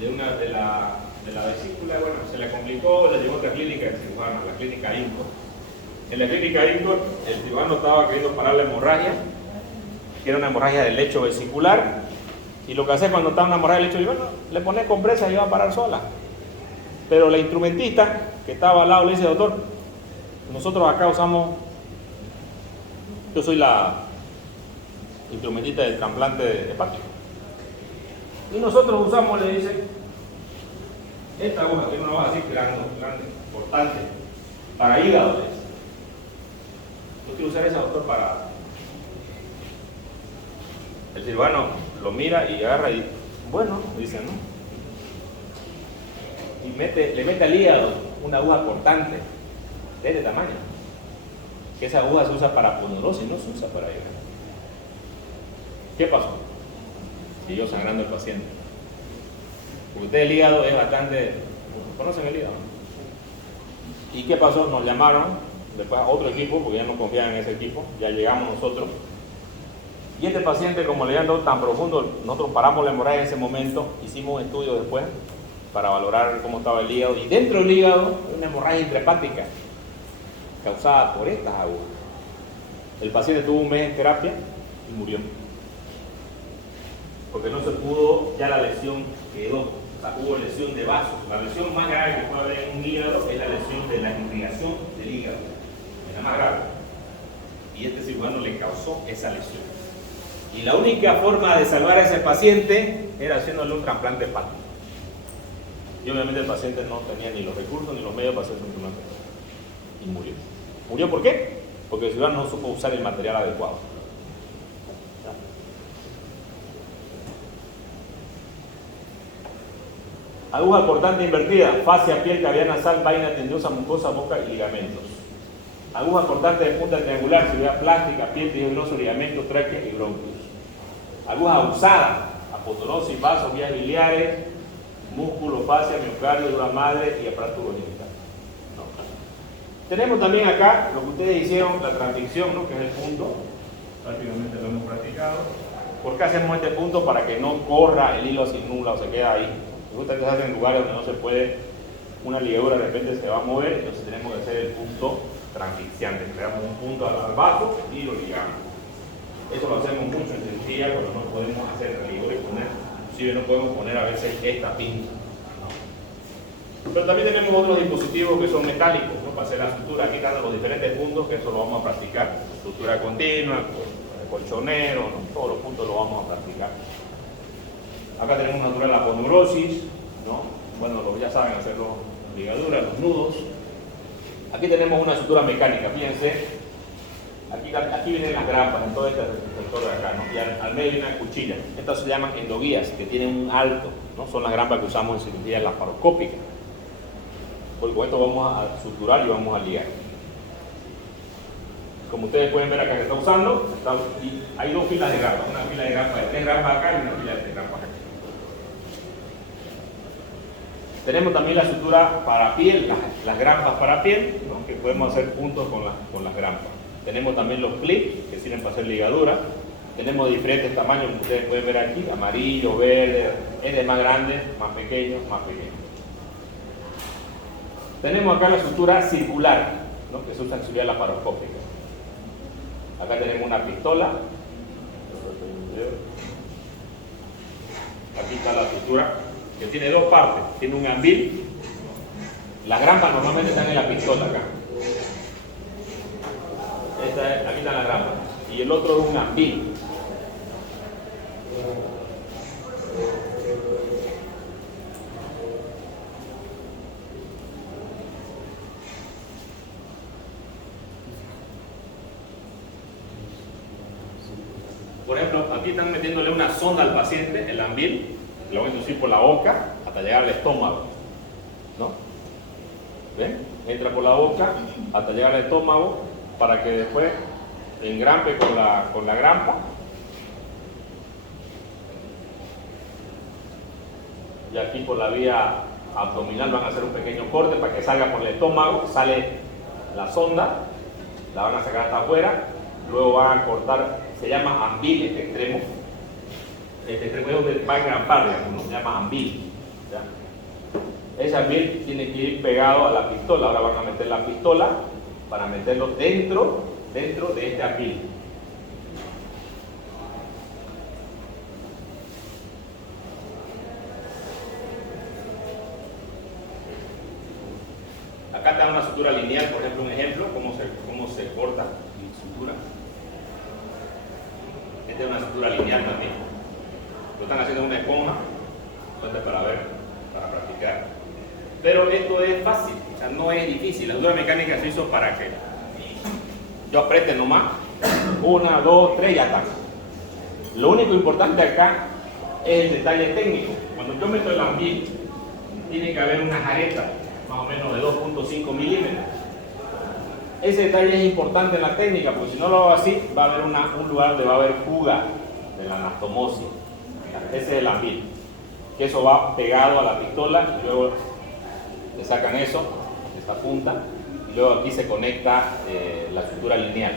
de la vesícula, bueno, se le complicó, le llevó a otra clínica de cirujano, la clínica INCO. En la clínica INCO, el cirujano estaba queriendo parar la hemorragia, que era una hemorragia del lecho vesicular, y lo que hace cuando está una hemorragia del lecho vesicular, le pone compresa y va a parar sola. Pero la instrumentista que estaba al lado le dice: doctor, nosotros acá usamos, yo soy la instrumentista del trasplante hepático, y nosotros usamos, le dice, esta aguja, que es una aguja así grande, importante, para hígado. Yo quiero usar esa, doctor, para... El cirujano lo mira y agarra y, bueno, dice, ¿no? Y le mete al hígado una aguja cortante de este tamaño. Que esa aguja se usa para aponeurosis, no se usa para hígado. ¿Qué pasó? Siguió sangrando el paciente. Porque usted, el hígado es bastante... ¿Conocen el hígado? ¿Y qué pasó? Nos llamaron después a otro equipo, porque ya no confiaban en ese equipo. Ya llegamos nosotros. Y este paciente, como le habían dado tan profundo, nosotros paramos la hemorragia en ese momento, hicimos un estudio después para valorar cómo estaba el hígado. Y dentro del hígado, una hemorragia intrahepática causada por estas agujas. El paciente tuvo un mes en terapia y murió. Porque no se pudo, ya la lesión quedó. O sea, hubo lesión de vasos. La lesión más grave que puede haber en un hígado es la lesión de la irrigación del hígado. cirujano le causó esa lesión. Y la única forma de salvar a ese paciente era haciéndole un trasplante hepático. Y obviamente el paciente no tenía ni los recursos ni los medios para hacer un trasplante hepático. Y murió. ¿Murió por qué? Porque el cirujano no supo usar el material adecuado. Aguja cortante invertida, fascia, piel, cavidad nasal, vaina tendinosa, mucosa, boca y ligamentos. Aguja cortante de punta triangular, cirugía plástica, piel, tejido grosso, ligamentos, tráquea y bronquios. Aguja usada, aponeurositis, vasos, vías biliares, músculo, fascia, miocardio, dura madre y aparato urogenital. No. Tenemos también acá lo que ustedes hicieron, la transficción, ¿no? Que es el punto. Prácticamente lo hemos practicado. ¿Por qué hacemos este punto? Para que no corra el hilo sin nula o se queda ahí. Ustedes hacen en lugares donde no se puede, una ligadura de repente se va a mover, entonces tenemos que hacer el punto transfixiante. Creamos un punto al vaso y lo ligamos. Eso lo hacemos mucho en cirugía cuando no podemos hacer ligadura y poner, inclusive no podemos poner a veces esta pinza. ¿No? Pero también tenemos otros dispositivos que son metálicos, ¿no? Para hacer la sutura, aquí están los diferentes puntos, que eso lo vamos a practicar. Sutura continua, colchonero, ¿no? Todos los puntos los vamos a practicar. Acá tenemos una sutura de la aponeurosis, ¿no? Bueno, ya saben hacer las ligaduras, los nudos. Aquí tenemos una sutura mecánica, fíjense. Aquí vienen las grampas en todo este sector de acá, ¿no? Y al medio viene una cuchilla. Estas se llaman endoguías, que tienen un alto, ¿no? Son las grampas que usamos en cirugía laparoscópica. Pues con esto vamos a suturar y vamos a ligar. Como ustedes pueden ver acá que está usando, hay dos filas de grampas. Una fila de grampas de 3 grampas acá y una fila de 3 grampas acá. Tenemos también la sutura para piel, las grampas para piel, ¿no? Que podemos hacer puntos con las grampas. Tenemos también los clips que sirven para hacer ligaduras. Tenemos diferentes tamaños, como ustedes pueden ver aquí, amarillo, verde, de más grandes, más pequeños, más pequeños. Tenemos acá la sutura circular, ¿no? Que se usa en cirugía laparoscópica. Acá tenemos una pistola. Aquí está la sutura, que tiene dos partes. Tiene un ambil. Las grampas normalmente están en la pistola acá. Aquí están las grampas. Y el otro es un ambil. Por ejemplo, aquí están metiéndole una sonda al paciente, el ambil, lo voy a introducir por la boca hasta llegar al estómago, ¿no? ¿Ven? Entra por la boca hasta llegar al estómago para que después engrampe con la grampa y aquí por la vía abdominal van a hacer un pequeño corte para que salga por el estómago, sale la sonda, la van a sacar hasta afuera, luego van a cortar, se llama ambil este extremo es donde va a engrampar, digamos, se llama ambil, ¿ya? Ese ambil tiene que ir pegado a la pistola. Ahora van a meter la pistola para meterlo dentro de este ambil. Acá está una sutura lineal, por ejemplo, un ejemplo, cómo se corta la sutura. Esta es una sutura lineal también. Lo están haciendo en una esponja, entonces para ver, para practicar. Pero esto es fácil, o sea, no es difícil. La sutura mecánica se hizo para que yo apriete nomás, 1, 2, 3, ya está. Lo único importante acá es el detalle técnico. Cuando yo meto el ambil, tiene que haber una jareta, más o menos de 2.5 milímetros. Ese detalle es importante en la técnica, porque si no lo hago así, va a haber un lugar donde va a haber fuga de la anastomosis. Ese es el ambil, que eso va pegado a la pistola y luego le sacan eso, esta punta, y luego aquí se conecta la sutura lineal.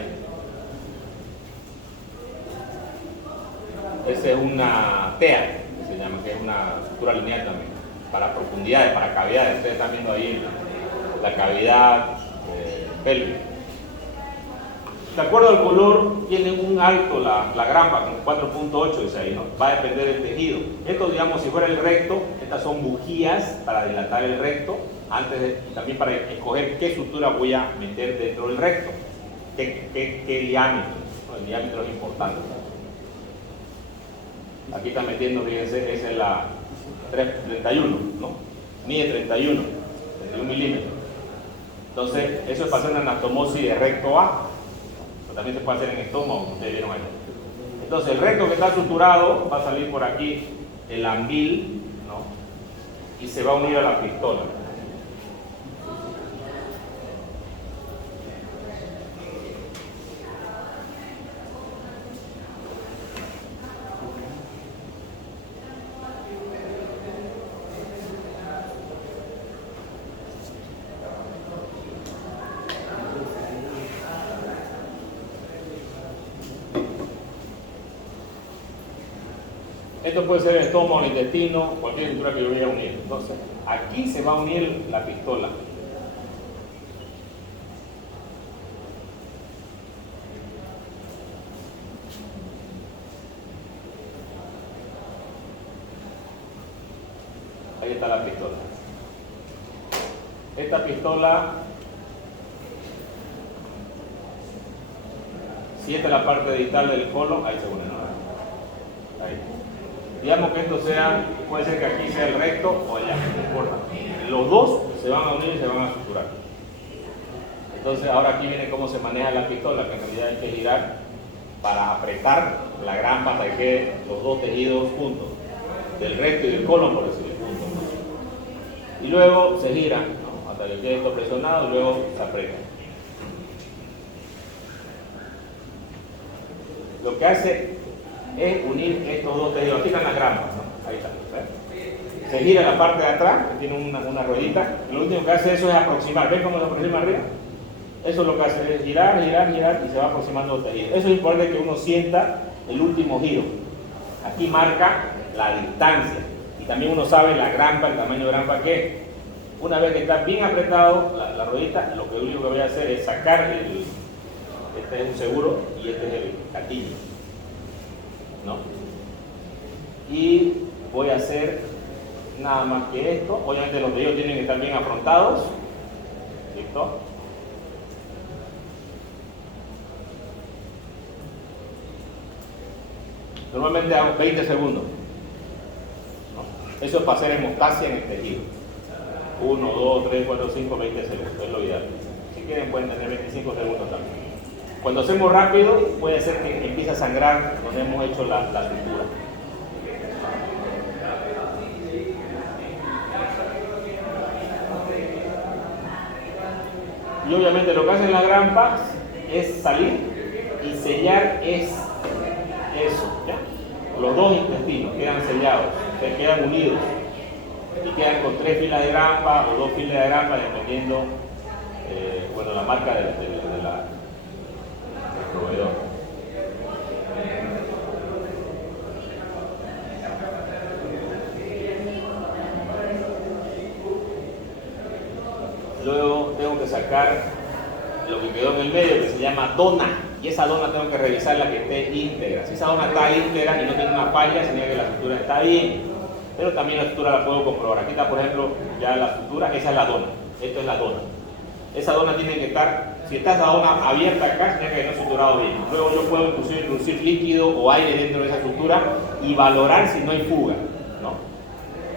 Esa es una TEA, que se llama, que es una sutura lineal también, para profundidades, para cavidades. Ustedes están viendo ahí la cavidad pélvica. De acuerdo al color, tiene un alto la grampa, con 4.8 dice ahí, ¿no? Va a depender del tejido. Esto, digamos, si fuera el recto, estas son bujías para dilatar el recto, también para escoger qué sutura voy a meter dentro del recto, qué diámetro. ¿no? El diámetro es importante. Aquí está metiendo, fíjense, esa es la 31, ¿no? Mide 31 milímetros. Entonces, eso es para hacer una anastomosis de recto A, pero también se puede hacer en estómago, como ustedes vieron ahí. Entonces, el recto que está suturado va a salir por aquí el ambil, ¿no? Y se va a unir a la pistola. Esto puede ser el estómago, el intestino, cualquier estructura que yo vaya a unir. Entonces, aquí se va a unir la pistola. Ahí está la pistola. Esta pistola, si esta es la parte distal del colon, ahí se une, ¿no? Ahí. Digamos que esto sea, puede ser que aquí sea el recto o allá, no importa. Los dos se van a unir y se van a suturar. Entonces ahora aquí viene cómo se maneja la pistola, que en realidad hay que girar para apretar la grampa hasta que queden los dos tejidos juntos, del recto y del colon, por decirlo, juntos, ¿no? Y luego se gira, ¿no? Hasta que quede esto presionado y luego se aprieta. Lo que hace es unir estos dos tejidos. Aquí están las grampas, ¿no? Ahí está, ¿ves? Se gira la parte de atrás, que tiene una ruedita. Lo último que hace eso es aproximar. ¿Ven cómo se aproxima arriba? Eso lo que hace es girar y se va aproximando el tejido. Eso es importante que uno sienta el último giro. Aquí marca la distancia. Y también uno sabe la grampa, el tamaño de grampa que es. Una vez que está bien apretado la ruedita, lo único que voy a hacer es sacar este es un seguro y este es el gatillo, ¿no? Y voy a hacer nada más que esto. Obviamente los tejidos tienen que estar bien afrontados. ¿Listo? Normalmente hago 20 segundos, ¿no? Eso es para hacer hemostasia en el tejido. 1, 2, 3, 4, 5, 20 segundos, es lo ideal. Si quieren pueden tener 25 segundos también. Cuando hacemos rápido, puede ser que empiece a sangrar donde hemos hecho la sutura. Y obviamente lo que hacen las grampas es salir y sellar eso, ¿ya? Los dos intestinos quedan sellados, se quedan unidos y quedan con 3 filas de grampa o 2 filas de grampa dependiendo la marca del proveedor. Luego tengo que sacar lo que quedó en el medio, que se llama dona, y esa dona tengo que revisarla que esté íntegra. Si esa dona está íntegra y no tiene una falla, significa que la sutura está bien, pero también la sutura la puedo comprobar. Aquí está, por ejemplo, ya la sutura, esa es la dona, esto es la dona. Esa dona tiene que estar, si está esa dona abierta acá, significa que no he suturado bien. Luego yo puedo inclusive introducir líquido o aire dentro de esa sutura y valorar si no hay fuga, ¿no?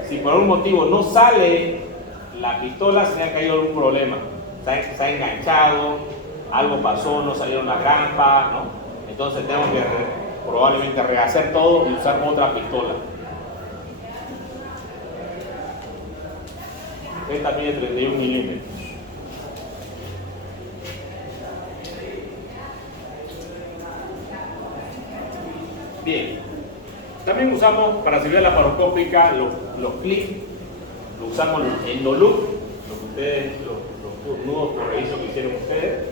Si por algún motivo no sale la pistola, significa que hay algún problema. Se ha enganchado, algo pasó, no salieron las grampas, ¿no? Entonces tengo que probablemente rehacer todo y usar otra pistola. Esta mide 31 milímetros. Bien, también usamos para cirugía laparoscópica los clips, lo usamos en Endoloop, los nudos corredizos que hicieron ustedes,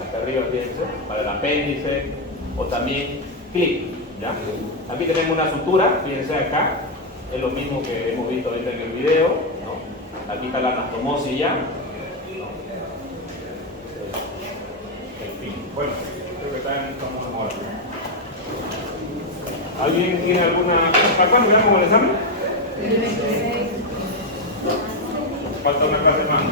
acá arriba fíjense, para el apéndice, o también clip, ¿ya? Aquí tenemos una sutura, fíjense acá, es lo mismo que hemos visto ahorita en el video, ¿no? Aquí está la anastomosis ya, ¿no? En fin, bueno, creo que estamos ahora. ¿Alguien tiene alguna? ¿Para cuándo quedamos con el examen? El 26. Falta una clase más.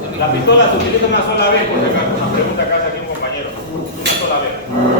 La La pistola se utiliza una sola vez, por si acaso. Una pregunta que hace aquí un compañero. Una sola vez.